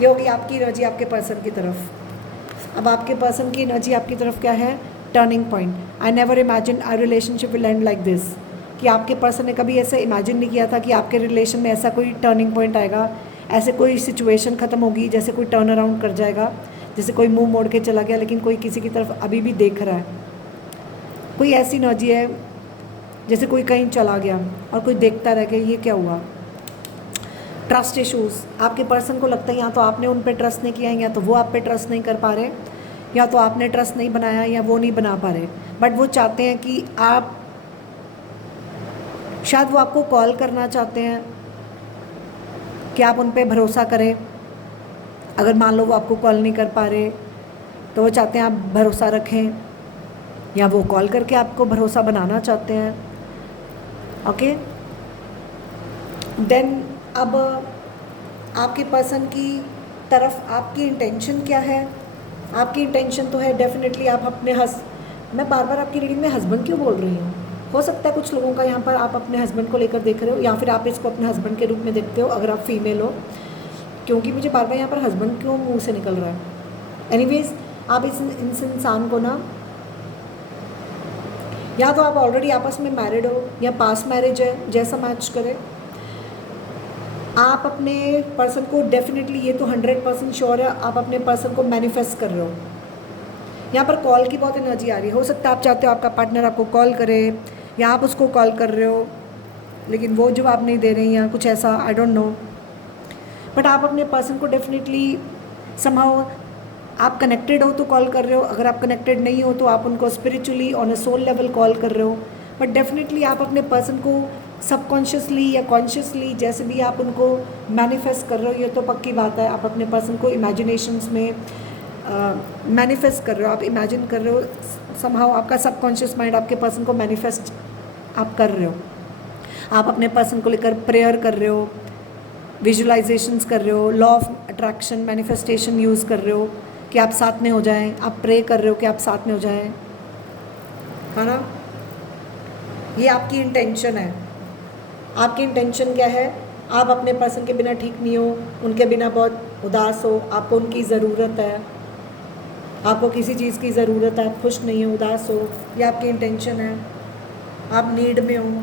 ये होगी आपकी एनर्जी आपके पर्सन की तरफ। अब आपके पर्सन की एनर्जी आपकी तरफ क्या है? Turning point. I never imagine our relationship will end like this, कि आपके पर्सन ने कभी ऐसे इमेजिन नहीं किया था कि आपके रिलेशन में ऐसा कोई टर्निंग पॉइंट आएगा, ऐसे कोई सिचुएशन ख़त्म होगी, जैसे कोई टर्न अराउंड कर जाएगा, जैसे कोई मुंह मोड़ के चला गया लेकिन कोई किसी की तरफ अभी भी देख रहा है। कोई ऐसी एनर्जी है जैसे कोई कहीं चला गया और कोई देखता रह गया, ये क्या हुआ? ट्रस्ट इश्यूज़, आपके पर्सन को लगता है या तो आपने उन पे ट्रस्ट नहीं किया, या तो वो आप पे ट्रस्ट नहीं कर पा रहे, या तो आपने ट्रस्ट नहीं बनाया या वो नहीं बना पा रहे। बट वो चाहते हैं कि आप, शायद वो आपको कॉल करना चाहते हैं कि आप उन पे भरोसा करें। अगर मान लो वो आपको कॉल नहीं कर पा रहे तो वो चाहते हैं आप भरोसा रखें, या वो कॉल करके आपको भरोसा बनाना चाहते हैं। ओके, देन अब आपके पर्सन की तरफ आपकी इंटेंशन क्या है? आपकी इंटेंशन तो है डेफिनेटली आप अपने मैं बार बार आपकी रीडिंग में हस्बैंड क्यों बोल रही हूँ? हो सकता है कुछ लोगों का यहाँ पर आप अपने हस्बैंड को लेकर देख रहे हो, या फिर आप इसको अपने हस्बैंड के रूप में देखते हो अगर आप फीमेल हो, क्योंकि मुझे बार बार यहाँ पर हस्बैंड क्यों मुँह से निकल रहा है। एनीवेज, आप इस इंसान को ना, या तो आप ऑलरेडी आपस में मैरिड हो या पास मैरिज है, जैसा मैच करे। आप अपने पर्सन को डेफिनेटली, ये तो 100% श्योर है, आप अपने पर्सन को मैनिफेस्ट कर रहे हो। यहाँ पर कॉल की बहुत एनर्जी आ रही है। हो सकता है आप चाहते हो आपका पार्टनर आपको कॉल करे, या आप उसको कॉल कर रहे हो लेकिन वो जवाब नहीं दे रही हैं, कुछ ऐसा, आई डोंट नो। बट आप अपने पर्सन को डेफिनेटली समहाउ आप कनेक्टेड हो तो कॉल कर रहे हो, अगर आप कनेक्टेड नहीं हो तो आप उनको spiritually on a soul level call कर रहे हो। बट डेफिनेटली आप अपने पर्सन को सबकॉन्शियसली या कॉन्शियसली, जैसे भी आप उनको मैनिफेस्ट कर रहे हो, ये तो पक्की बात है, आप अपने पर्सन को इमेजिनेशंस में मैनिफेस्ट कर रहे हो, आप इमेजिन कर रहे हो, समहाउ आपका सबकॉन्शियस माइंड आपके पर्सन को मैनिफेस्ट आप कर रहे हो। आप अपने पर्सन को लेकर प्रेयर कर रहे हो, विजुअलाइजेशंस कर रहे हो, law of attraction manifestation use कर रहे हो कि आप साथ में हो जाएं, आप प्रे कर रहे हो कि आप साथ में हो जाएं, है ना? ये आपकी इंटेंशन है। आपकी इंटेंशन क्या है? आप अपने पर्सन के बिना ठीक नहीं हो, उनके बिना बहुत उदास हो, आपको उनकी ज़रूरत है, आपको किसी चीज़ की ज़रूरत है, आप खुश नहीं हो, उदास हो, ये आपकी इंटेंशन है। आप नीड में हो,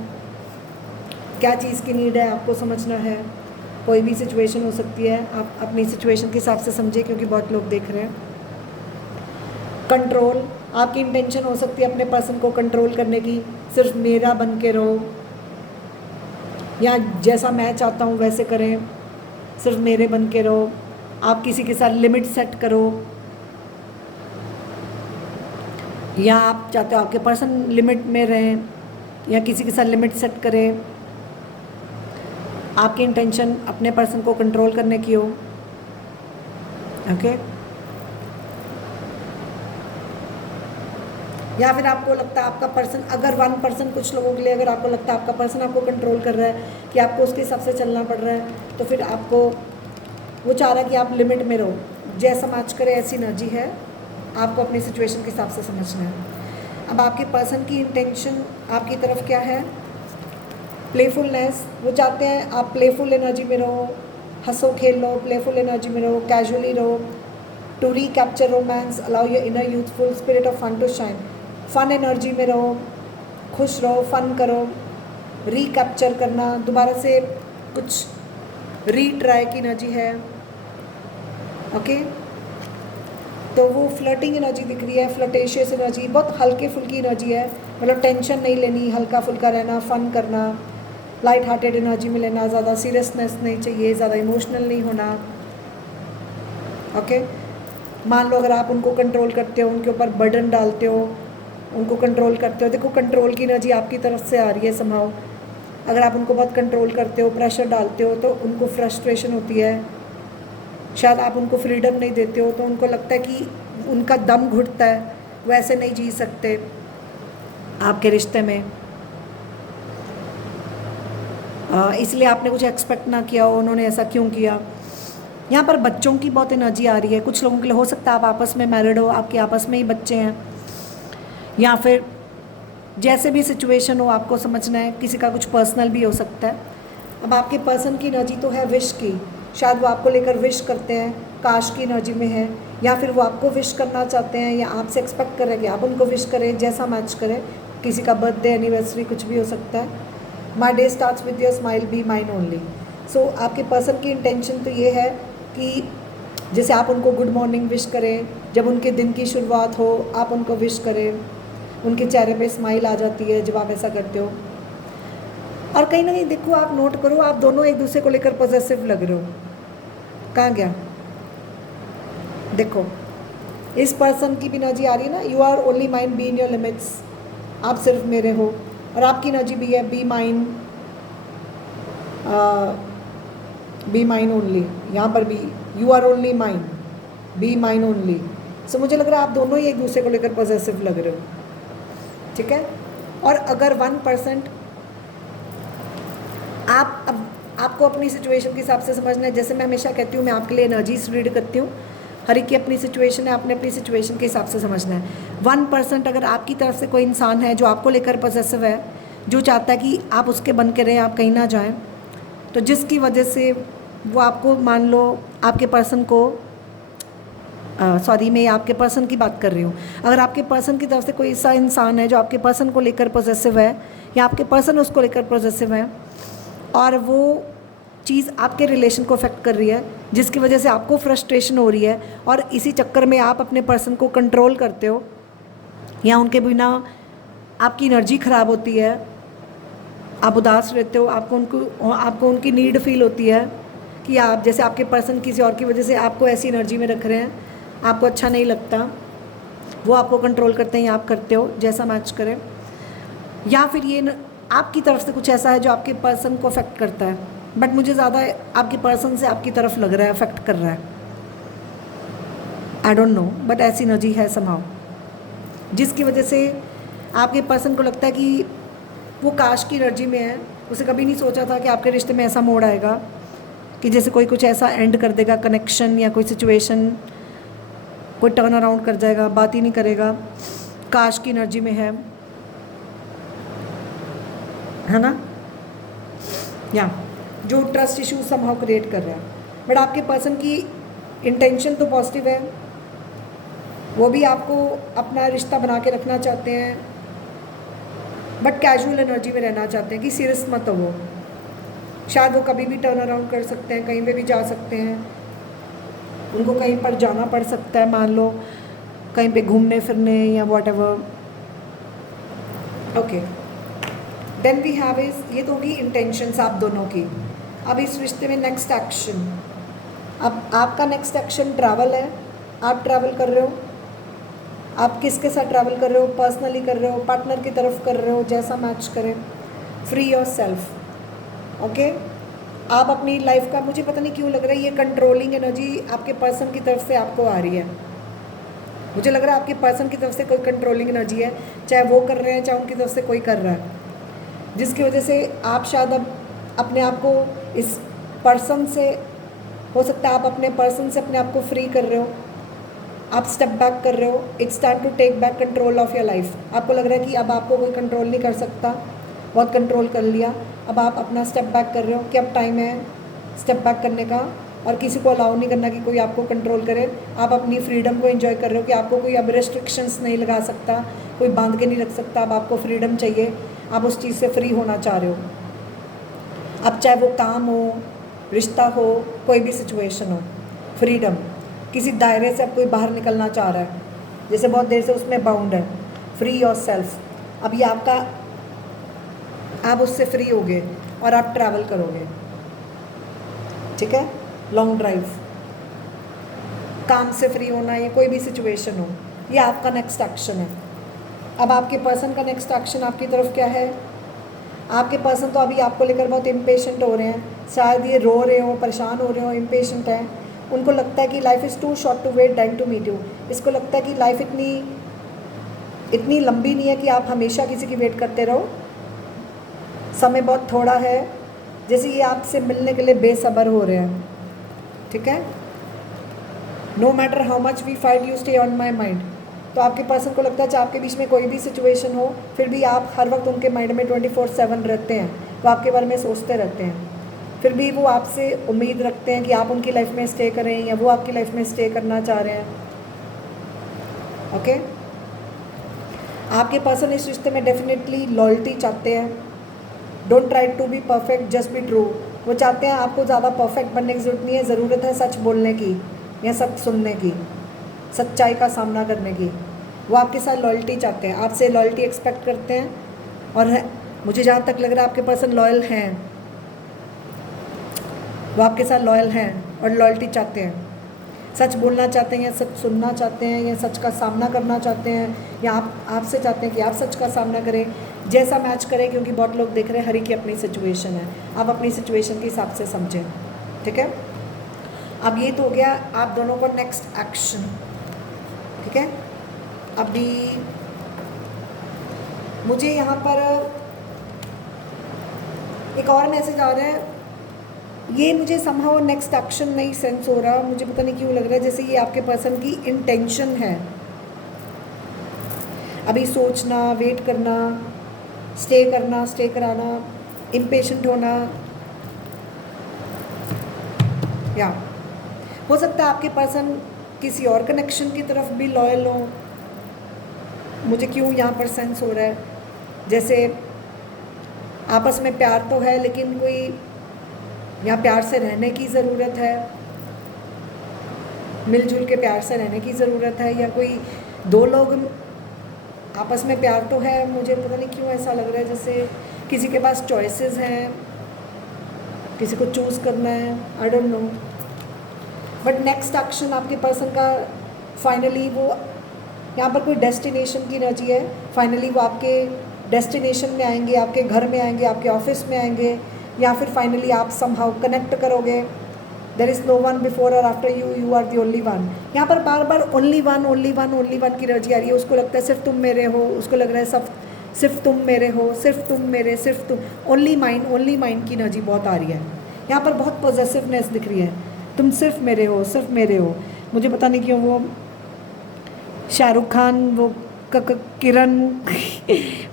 क्या चीज़ की नीड है आपको समझना है। कोई भी सिचुएशन हो सकती है, आप अपनी सिचुएशन के हिसाब से समझिए, क्योंकि बहुत लोग देख रहे हैं। कंट्रोल, आपकी इंटेंशन हो सकती है अपने पर्सन को कंट्रोल करने की, सिर्फ मेरा बन के रहो, या जैसा मैं चाहता हूँ वैसे करें, सिर्फ मेरे बन के रहो। आप किसी के साथ लिमिट सेट करो, या आप चाहते हो आपके पर्सन लिमिट में रहें या किसी के साथ लिमिट सेट करें। आपकी इंटेंशन अपने पर्सन को कंट्रोल करने की हो। ओके, या फिर आपको लगता है आपका पर्सन, अगर 1% कुछ लोगों के लिए अगर आपको लगता है आपका पर्सन आपको कंट्रोल कर रहा है कि आपको उसके हिसाब से चलना पड़ रहा है, तो फिर आपको वो चाह रहा है कि आप लिमिट में रहो, जैसा मैच करे ऐसी एनर्जी है, आपको अपनी सिचुएशन के हिसाब से समझना है। अब आपके पर्सन की इंटेंशन आपकी तरफ क्या है? प्लेफुलनेस, वो चाहते हैं आप प्लेफुल एनर्जी में रहो, हंसो खेल लो, प्लेफुल एनर्जी में रहो, कैजुअली रहो। To recapture romance, allow your inner youthful spirit of fun to shine, fun energy में रहो, खुश रहो, फन करो। रिकैप्चर करना, दोबारा से कुछ रीट्राई की एनर्जी है। ओके, तो वो फ्लर्टिंग एनर्जी दिख रही है, फ्लर्टेशियस एनर्जी, बहुत हल्के फुल्की एनर्जी है, मतलब टेंशन नहीं लेनी, हल्का फुल्का रहना, फन करना, लाइट हार्टेड एनर्जी में लेना, ज़्यादा सीरियसनेस नहीं चाहिए, ज़्यादा इमोशनल नहीं होना। ओके, मान लो अगर आप उनको कंट्रोल करते हो, उनके ऊपर बर्डन डालते हो, उनको कंट्रोल करते हो, देखो कंट्रोल की एनर्जी आपकी तरफ से आ रही है समहाउ। अगर आप उनको बहुत कंट्रोल करते हो, प्रेशर डालते हो, तो उनको फ्रस्ट्रेशन होती है, शायद आप उनको फ्रीडम नहीं देते हो, तो उनको लगता है कि उनका दम घुटता है, वो ऐसे नहीं जी सकते आपके रिश्ते में, इसलिए आपने कुछ एक्सपेक्ट ना किया हो, उन्होंने ऐसा क्यों किया। यहाँ पर बच्चों की बहुत एनर्जी आ रही है। कुछ लोगों के लिए हो सकता है आप आपस में मैरिड हो, आपके आपस में ही बच्चे हैं, या फिर जैसे भी सिचुएशन हो आपको समझना है। किसी का कुछ पर्सनल भी हो सकता है। अब आपके पर्सन की एनर्जी तो है विश की, शायद वो आपको लेकर विश करते हैं, काश की एनर्जी में है, या फिर वो आपको विश करना चाहते हैं, या आपसे एक्सपेक्ट कर रहे हैं कि आप उनको विश करें, जैसा मैच करें। किसी का बर्थडे, एनिवर्सरी, कुछ भी हो सकता है। My day starts with your smile, be mine only. So आपके पर्सन की इंटेंशन तो ये है कि जैसे आप उनको गुड मॉर्निंग विश करें, जब उनके दिन की शुरुआत हो आप उनको विश करें, उनके चेहरे पे स्माइल आ जाती है जब आप ऐसा करते हो। और कहीं ना कहीं देखो, आप नोट करो, आप दोनों एक दूसरे को लेकर पॉजिटिव लग रहे हो। कहाँ गया? देखो, इस पर्सन की भी एनर्जी आ रही है ना, you are only mine, be in your limits, आप सिर्फ मेरे हो। और आपकी एनर्जी भी है, be mine, be mine only. यहाँ पर भी you are only mine, be mine only. So मुझे लग रहा है आप दोनों ही एक दूसरे को लेकर पॉजिटिव लग रहे हो, ठीक है। और अगर 1% आप, अब आपको अपनी सिचुएशन के हिसाब से समझना है। जैसे मैं हमेशा कहती हूँ, मैं आपके लिए एनर्जीज रीड करती हूँ, हर एक की अपनी सिचुएशन है, आपने अपनी सिचुएशन के हिसाब से समझना है। 1% अगर आपकी तरफ से कोई इंसान है जो आपको लेकर पॉजिटिव है, जो चाहता है कि आप उसके बन के रहें, आप कहीं ना जाएं, तो जिसकी वजह से वो आपको, मान लो आपके पर्सन को, सॉरी मैं आपके पर्सन की बात कर रही हूँ, अगर आपके पर्सन की तरफ से कोई ऐसा इंसान है जो आपके पर्सन को लेकर पॉजिटिव है, या आपके पर्सन उसको लेकर पॉजिटिव है, और वो चीज़ आपके रिलेशन को अफेक्ट कर रही है, जिसकी वजह से आपको फ्रस्ट्रेशन हो रही है, और इसी चक्कर में आप अपने पर्सन को कंट्रोल करते हो, या उनके बिना आपकी एनर्जी ख़राब होती है, आप उदास रहते हो, आपको उनकी नीड फील होती है कि आप, जैसे आपके पर्सन किसी और की वजह से आपको ऐसी एनर्जी में रख रहे हैं, आपको अच्छा नहीं लगता, वो आपको कंट्रोल करते हैं या आप करते हो, जैसा मैच करें। या फिर ये आपकी तरफ से कुछ ऐसा है जो आपके पर्सन को अफेक्ट करता है, बट मुझे ज़्यादा आपके पर्सन से आपकी तरफ लग रहा है, अफेक्ट कर रहा है। आई डोंट नो, बट ऐसी एनर्जी है समहाउ, जिसकी वजह से आपके पर्सन को लगता है कि वो काश की एनर्जी में है। उसे कभी नहीं सोचा था कि आपके रिश्ते में ऐसा मोड़ आएगा कि जैसे कोई कुछ ऐसा एंड कर देगा, कनेक्शन या कोई सिचुएशन, कोई टर्न अराउंड कर जाएगा, बात ही नहीं करेगा, काश की एनर्जी में है ना, या जो ट्रस्ट इशू समहाउ क्रिएट कर रहा है। बट आपके पर्सन की इंटेंशन तो पॉजिटिव है, वो भी आपको अपना रिश्ता बना के रखना चाहते हैं, बट कैजुअल एनर्जी में रहना चाहते हैं कि सीरियस मत हो। वो शायद वो कभी भी टर्न अराउंड कर सकते हैं, कहीं पे भी जा सकते हैं, उनको कहीं पर जाना पड़ सकता है, मान लो कहीं पे घूमने फिरने या whatever. Okay, then we have is, ये तो होगी इंटेंशंस आप दोनों की। अब इस रिश्ते में नेक्स्ट एक्शन, अब आपका नेक्स्ट एक्शन ट्रैवल है। आप ट्रैवल कर रहे हो, आप किसके साथ ट्रैवल कर रहे हो, पर्सनली कर रहे हो, पार्टनर की तरफ कर रहे हो, जैसा मैच करें। Free your self, okay. आप अपनी लाइफ का, मुझे पता नहीं क्यों लग रहा है ये कंट्रोलिंग एनर्जी आपके पर्सन की तरफ से आपको आ रही है। मुझे लग रहा है आपके पर्सन की तरफ से कोई कंट्रोलिंग एनर्जी है, चाहे वो कर रहे हैं चाहे उनकी तरफ से कोई कर रहा है, जिसकी वजह से आप शायद अब अपने आप को इस पर्सन से, हो सकता है आप अपने पर्सन से अपने आप को फ्री कर रहे हो, आप स्टेप बैक कर रहे हो। It's time to take back control of your life. आपको लग रहा है कि अब आपको कोई कंट्रोल नहीं कर सकता, बहुत कंट्रोल कर लिया, अब आप अपना स्टेप बैक कर रहे हो कि अब टाइम है स्टेप बैक करने का, और किसी को अलाउ नहीं करना कि कोई आपको कंट्रोल करे। आप अपनी फ्रीडम को एंजॉय कर रहे हो कि आपको कोई अब रेस्ट्रिक्शंस नहीं लगा सकता, कोई बांध के नहीं रख सकता, अब आपको फ्रीडम चाहिए, आप उस चीज़ से फ्री होना चाह रहे हो। अब चाहे वो काम हो, रिश्ता हो, कोई भी सिचुएशन हो, फ्रीडम, किसी दायरे से अब कोई बाहर निकलना चाह रहा है, जैसे बहुत देर से उसमें बाउंड है। फ्री योर सेल्फ, अब ये आपका, आप उससे फ्री होगे और आप ट्रैवल करोगे, ठीक है। लॉन्ग ड्राइव, काम से फ्री होना, ये कोई भी सिचुएशन हो, ये आपका नेक्स्ट एक्शन है। अब आपके पर्सन का नेक्स्ट एक्शन आपकी तरफ क्या है? आपके पर्सन तो अभी आपको लेकर बहुत इम्पेशेंट हो रहे हैं, शायद ये रो रहे हो, परेशान हो रहे हो, इम्पेशेंट हैं। उनको लगता है कि life is too short to wait then to meet you. इसको लगता है कि लाइफ इतनी लंबी नहीं है कि आप हमेशा किसी की वेट करते रहो, समय बहुत थोड़ा है। जैसे ये आपसे मिलने के लिए बेसब्र हो रहे हैं, ठीक है। No matter how much we fight you stay on my mind. तो आपके पर्सन को लगता है चाहे आपके बीच में कोई भी सिचुएशन हो, फिर भी आप हर वक्त उनके माइंड में 24/7 रहते हैं, वो आपके बारे में सोचते रहते हैं। फिर भी वो आपसे उम्मीद रखते हैं कि आप उनकी लाइफ में स्टे करें या वो आपकी लाइफ में स्टे करना चाह रहे हैं। ओके, आपके पर्सन इस रिश्ते में डेफिनेटली लॉयल्टी चाहते हैं। Don't try to be perfect, just be true. वो चाहते हैं आपको ज़्यादा परफेक्ट बनने की ज़रूरत नहीं है, ज़रूरत है सच बोलने की या सच सुनने की, सच्चाई का सामना करने की। वो आपके साथ लॉयल्टी चाहते हैं, आपसे लॉयल्टी एक्सपेक्ट करते हैं। और मुझे जहाँ तक लग रहा है आपके पर्सन लॉयल हैं, वो आपके साथ लॉयल हैं और लॉयल्टी चाहते हैं। सच बोलना चाहते हैं या सच सुनना चाहते हैं या सच का सामना करना चाहते हैं, या आपसे चाहते हैं कि आप सच का सामना करें, जैसा मैच करें। क्योंकि बहुत लोग देख रहे हैं हर एक की अपनी सिचुएशन है, आप अपनी सिचुएशन के हिसाब से समझें। ठीक है, अब ये तो हो गया आप दोनों को नेक्स्ट एक्शन। ठीक है, अभी मुझे यहाँ पर एक और मैसेज आ रहा है, ये मुझे समहाउ नेक्स्ट एक्शन नहीं सेंस हो रहा, मुझे पता नहीं क्यों लग रहा है जैसे ये आपके पर्सन की इंटेंशन है। अभी सोचना, वेट करना, स्टे करना, स्टे कराना, इम्पेशेंट होना, या हो सकता है आपके पर्सन किसी और कनेक्शन की तरफ भी लॉयल हो। मुझे क्यों यहाँ पर सेंस हो रहा है जैसे आपस में प्यार तो है, लेकिन कोई यहाँ प्यार से रहने की ज़रूरत है, मिलजुल के प्यार से रहने की ज़रूरत है, या कोई दो लोग आपस में प्यार तो है। मुझे पता नहीं क्यों ऐसा लग रहा है जैसे किसी के पास चॉइसेस हैं, किसी को चूज़ करना है, I don't know. But next action आपके पर्सन का फाइनली वो यहाँ पर कोई डेस्टिनेशन की एनर्जी है। फाइनली वो आपके डेस्टिनेशन में आएंगे, आपके घर में आएंगे, आपके ऑफिस में आएंगे, या फिर फाइनली आप समहाउ कनेक्ट करोगे। There is no one before और after you, you are the only one. यहाँ पर बार बार only one, only one, only one की एनर्जी आ रही है। उसको लगता है सिर्फ तुम मेरे हो, उसको लग रहा है सब सिर्फ तुम मेरे हो, सिर्फ तुम मेरे, सिर्फ तुम, ओनली माइंड की एनर्जी बहुत आ रही है। यहाँ पर बहुत पॉजिटिवनेस दिख रही है, तुम सिर्फ मेरे हो, सिर्फ मेरे हो। मुझे पता नहीं क्यों वो शाहरुख खान, वो किरण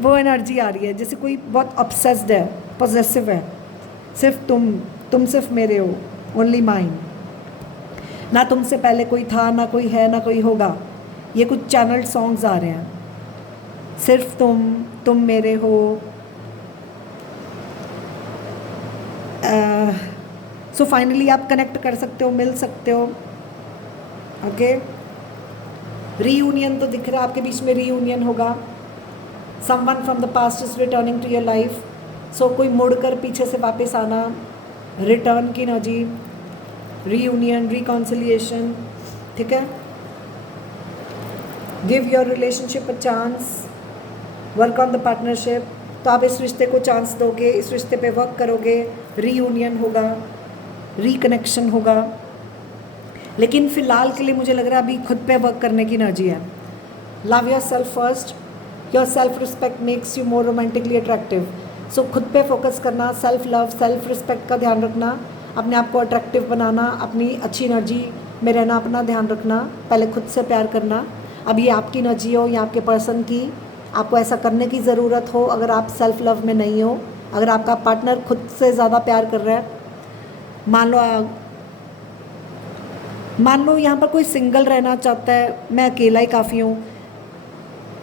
वो एनर्जी आ रही है जैसे कोई बहुत ऑब्सेस्ड है, पॉजेसिव है। सिर्फ तुम सिर्फ मेरे हो, ओनली माइन। ना तुमसे पहले कोई था, ना कोई है, ना कोई होगा। ये कुछ चैनल्ड सॉन्ग्स आ रहे हैं। सिर्फ तुम मेरे हो। सो फाइनली आप कनेक्ट कर सकते हो, मिल सकते हो। ओके, रीयूनियन तो दिख रहा है, आपके बीच में रीयूनियन होगा। Someone from the past is returning to your life. So कोई मुड़कर पीछे से वापस आना, रिटर्न की एनर्जी, रीयूनियन, रिकॉन्सिलिएशन। ठीक है, give your relationship a chance, work on the partnership. तो आप इस रिश्ते को चांस दोगे, इस रिश्ते पे वर्क करोगे, रीयूनियन होगा, रिकनेक्शन होगा। लेकिन फ़िलहाल के लिए मुझे लग रहा है अभी खुद पे वर्क करने की एनर्जी है। Love yourself first, your self respect makes you more romantically attractive. So खुद पे फोकस करना, सेल्फ लव, सेल्फ रिस्पेक्ट का ध्यान रखना, अपने आप को अट्रैक्टिव बनाना, अपनी अच्छी एनर्जी में रहना, अपना ध्यान रखना, पहले खुद से प्यार करना। अब ये आपकी एनर्जी हो या आपके पर्सन की, आपको ऐसा करने की ज़रूरत हो अगर आप सेल्फ लव में नहीं हो। अगर आपका पार्टनर खुद से ज़्यादा प्यार कर रहा है, मान लो यहाँ पर कोई सिंगल रहना चाहता है, मैं अकेला ही काफ़ी हूँ,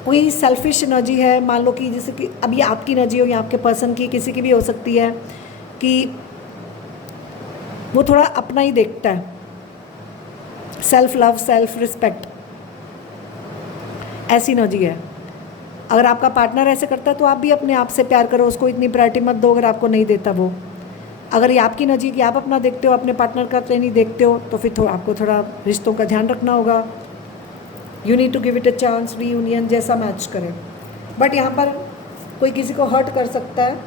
कोई सेल्फिश एनर्जी है, मान लो कि जैसे कि अब ये आपकी एनर्जी हो या आपके पर्सन की, किसी की भी हो सकती है कि वो थोड़ा अपना ही देखता है, सेल्फ लव, सेल्फ रिस्पेक्ट, ऐसी एनर्जी है। अगर आपका पार्टनर ऐसे करता है तो आप भी अपने आप से प्यार करो, उसको इतनी प्रायोरिटी मत दो अगर आपको नहीं देता वो। अगर ये आपकी एनर्जी कि आप अपना देखते हो, अपने पार्टनर का नहीं देखते हो, तो फिर आपको थोड़ा रिश्तों का ध्यान रखना होगा। You need to give it a chance, reunion जैसा मैच करें। बट यहाँ पर कोई किसी को हर्ट कर सकता है।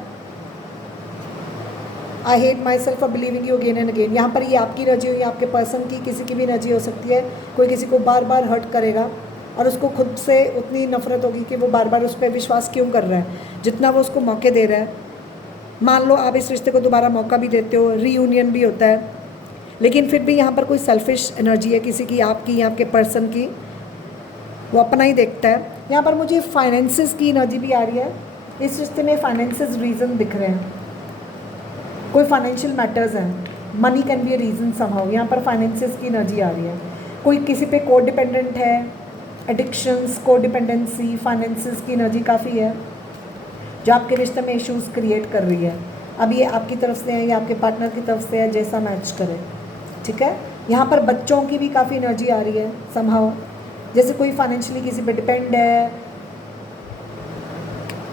I hate myself for believing you again and again. यहाँ पर ये आपकी एनर्जी हो या आपके पर्सन की, किसी की भी एनर्जी हो सकती है। कोई किसी को बार बार हर्ट करेगा और उसको खुद से उतनी नफरत होगी कि वो बार बार उस पर विश्वास क्यों कर रहा है, जितना वो उसको मौके दे रहा है। मान लो आप इस रिश्ते को दोबारा मौका भी देते हो, रीयूनियन भी होता है, लेकिन फिर भी यहाँ पर कोई सेल्फिश एनर्जी है किसी की, आपकी या आपके पर्सन की, वो अपना ही देखता है। यहाँ पर मुझे फाइनेंसेस की एनर्जी भी आ रही है। इस रिश्ते में फाइनेंसेस रीज़न दिख रहे हैं, कोई फाइनेंशियल मैटर्स हैं, money can be a reason somehow. यहाँ पर फाइनेंसेस की एनर्जी आ रही है, कोई किसी पे को डिपेंडेंट है, एडिक्शंस, को डिपेंडेंसी, फाइनेंसेस की एनर्जी काफ़ी है जो आपके रिश्ते में इश्यूज़ क्रिएट कर रही है। अब ये आपकी तरफ से है या आपके पार्टनर की तरफ से है, जैसा मैच करे, ठीक है। यहाँ पर बच्चों की भी काफ़ी एनर्जी आ रही है समहाउ, जैसे कोई फाइनेंशियली किसी पे डिपेंड है।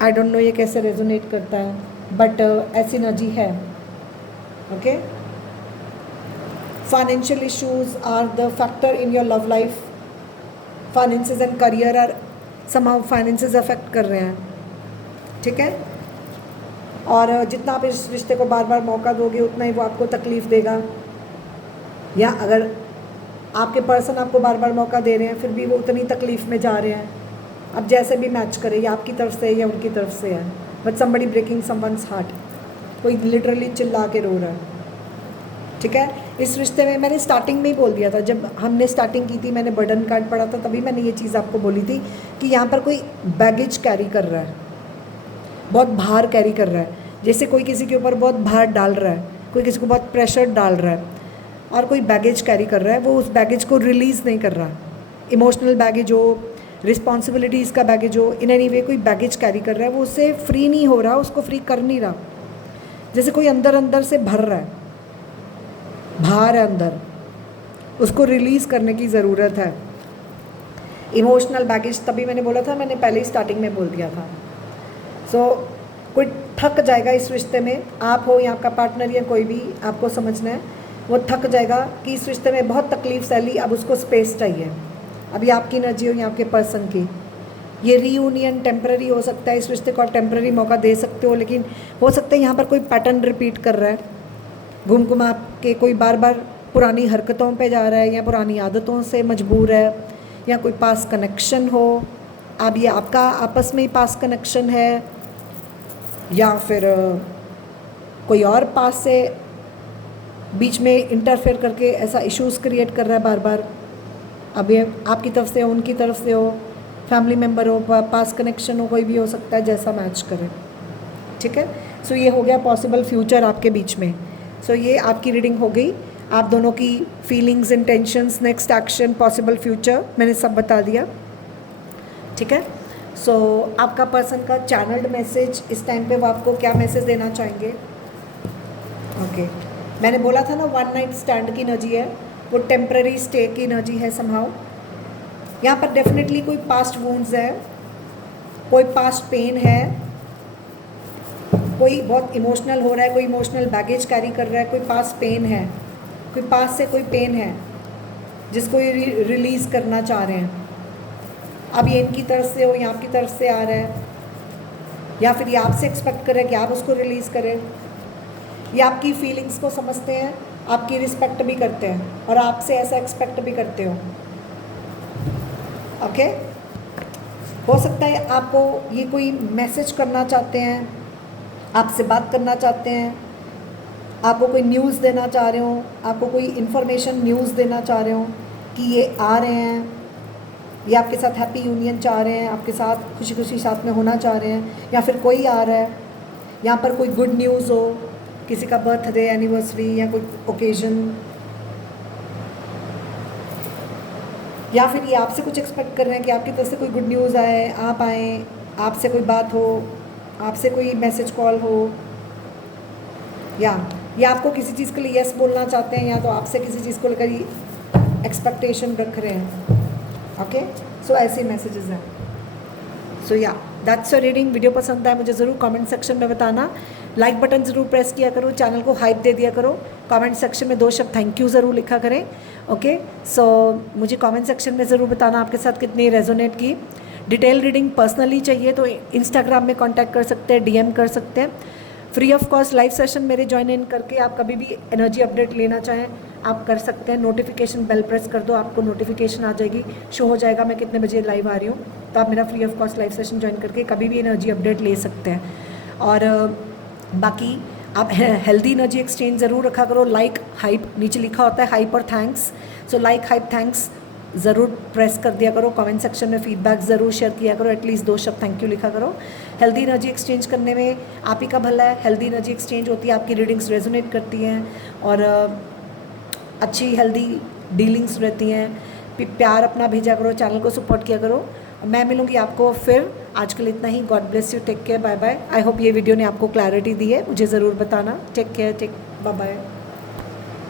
आई डोंट नो ये कैसे रेजोनेट करता है, बट ऐसी एनर्जी है, okay. Financial issues are the factor in your love life. Finances and career are somehow, finances affect कर रहे हैं, ठीक है। और जितना आप इस रिश्ते को बार बार मौका दोगे उतना ही वो आपको तकलीफ़ देगा, या अगर आपके पर्सन आपको बार बार मौका दे रहे हैं फिर भी वो उतनी तकलीफ़ में जा रहे हैं। अब जैसे भी मैच करे, या आपकी तरफ से है या उनकी तरफ से है, but somebody breaking someone's heart, कोई लिटरली चिल्ला के रो रहा है, ठीक है। इस रिश्ते में मैंने स्टार्टिंग में ही बोल दिया था, जब हमने स्टार्टिंग की थी, मैंने बर्डन कार्ड पढ़ा था, तभी मैंने ये चीज़ आपको बोली थी कि यहाँ पर कोई बैगेज कैरी कर रहा है, बहुत भार कैरी कर रहा है। जैसे कोई किसी के ऊपर बहुत भार डाल रहा है, कोई किसी को बहुत प्रेशर डाल रहा है, और कोई बैगेज कैरी कर रहा है, वो उस बैगेज को रिलीज़ नहीं कर रहा। इमोशनल बैगेज हो, रिस्पॉन्सिबिलिटीज़ का बैगेज हो, इन एनी वे कोई बैगेज कैरी कर रहा है, वो उससे फ्री नहीं हो रहा, उसको फ्री कर नहीं रहा। जैसे कोई अंदर अंदर से भर रहा है, भार है अंदर, उसको रिलीज़ करने की ज़रूरत है। इमोशनल बैगेज, तभी मैंने बोला था, मैंने पहले ही स्टार्टिंग में बोल दिया था। कोई थक जाएगा इस रिश्ते में, आप हो या आपका पार्टनर या कोई भी, आपको समझना है, वो थक जाएगा कि इस रिश्ते में बहुत तकलीफ सहली, अब उसको स्पेस चाहिए। अभी आपकी एनर्जी हो या आपके पर्सन की, ये रीयूनियन टेम्पररी हो सकता है, इस रिश्ते को आप टेम्पररी मौका दे सकते हो, लेकिन हो सकता है यहाँ पर कोई पैटर्न रिपीट कर रहा है, घूम घुमा के कोई बार बार पुरानी हरकतों पे जा रहा है, या पुरानी आदतों से मजबूर है, या कोई पास कनेक्शन हो। अब ये आपका आपस में ही पास कनेक्शन है, या फिर कोई और पास से बीच में इंटरफेयर करके ऐसा इश्यूज़ क्रिएट कर रहा है बार बार। अब ये आपकी तरफ से हो, उनकी तरफ से हो, फैमिली मेम्बर हो, पास कनेक्शन हो, कोई भी हो सकता है, जैसा मैच करे, ठीक है। सो ये हो गया पॉसिबल फ्यूचर आपके बीच में। सो ये आपकी रीडिंग हो गई, आप दोनों की feelings, intentions, next action, possible future मैंने सब बता दिया, ठीक है। सो आपका पर्सन का चैनल्ड मैसेज इस टाइम पे वो आपको क्या मैसेज देना चाहेंगे? ओके, मैंने बोला था ना, वन नाइट स्टैंड की एनर्जी है, वो टेम्पररी स्टे की एनर्जी है समहाउ। यहाँ पर डेफिनेटली कोई पास्ट वुंड्स है, कोई पास्ट पेन है, कोई बहुत इमोशनल हो रहा है, कोई इमोशनल बैगेज कैरी कर रहा है, कोई पास्ट पेन है, कोई पास्ट से कोई पेन है जिसको ये रिलीज़ करना चाह रहे हैं। अब ये इनकी तरफ से हो या आपकी तरफ से आ रहा है, या फिर ये आपसे एक्सपेक्ट कर रहे हैं कि आप उसको रिलीज़ करें। ये आपकी फीलिंग्स को समझते हैं, आपकी रिस्पेक्ट भी करते हैं, और आपसे ऐसा एक्सपेक्ट भी करते हो, ओके। हो सकता है आपको ये कोई मैसेज करना चाहते हैं, आपसे बात करना चाहते हैं, आपको कोई न्यूज़ देना चाह रहे हो, आपको कोई इन्फॉर्मेशन न्यूज़ देना चाह रहे हो कि ये आ रहे हैं, ये आपके साथ हैप्पी यूनियन चाह रहे हैं, आपके साथ खुशी खुशी साथ में होना चाह रहे हैं, या फिर कोई आ रहा है, यहाँ पर कोई गुड न्यूज़ हो, किसी का बर्थडे, एनिवर्सरी, या कोई ओकेजन, या फिर ये आपसे कुछ एक्सपेक्ट कर रहे हैं कि आपकी तरफ से कोई गुड न्यूज़ आए, आप आएँ, आपसे कोई बात हो, आपसे कोई मैसेज कॉल हो, या ये आपको किसी चीज़ के लिए यस बोलना चाहते हैं, या तो आपसे किसी चीज़ को लेकर एक्सपेक्टेशन रख रहे हैं, ओके। सो ऐसे मैसेजेस हैं। सो या दैट्स योर रीडिंग। वीडियो पसंद आए मुझे ज़रूर कमेंट सेक्शन में बताना, लाइक बटन ज़रूर प्रेस किया करो, चैनल को हाइप दे दिया करो, कमेंट सेक्शन में 2 शब्द थैंक यू ज़रूर लिखा करें, ओके। सो मुझे कमेंट सेक्शन में ज़रूर बताना आपके साथ कितनी रेजोनेट की। डिटेल रीडिंग पर्सनली चाहिए तो इंस्टाग्राम में कांटेक्ट कर सकते हैं, डीएम कर सकते हैं। Free of cost live session मेरे ज्वाइन इन करके आप कभी भी एनर्जी अपडेट लेना चाहें आप कर सकते हैं। नोटिफिकेशन बेल प्रेस कर दो, आपको नोटिफिकेशन आ जाएगी, शो हो जाएगा मैं कितने बजे लाइव आ रही हूँ, तो आप मेरा free of cost live session join करके कभी भी एनर्जी अपडेट ले सकते हैं। और बाकी आप हेल्दी एनर्जी एक्सचेंज ज़रूर रखा करो। लाइक हाइप नीचे लिखा होता है, हाइप और thanks. So like hype thanks ज़रूर प्रेस कर दिया करो। कमेंट सेक्शन में फीडबैक ज़रूर शेयर किया करो। एटलीस्ट 2 शब्द थैंक यू लिखा करो। हेल्दी एनर्जी एक्सचेंज करने में आप ही का भला है। हेल्दी एनर्जी एक्सचेंज होती है, आपकी रीडिंग्स रेजोनेट करती हैं और अच्छी हेल्दी डीलिंग्स रहती हैं। प्यार अपना भेजा करो, चैनल को सपोर्ट किया करो। मैं मिलूँगी आपको फिर। आज के लिए इतना ही। God bless you, take care, bye bye. I hope ये वीडियो ने आपको क्लैरिटी दी है, मुझे ज़रूर बताना। Take care, bye bye.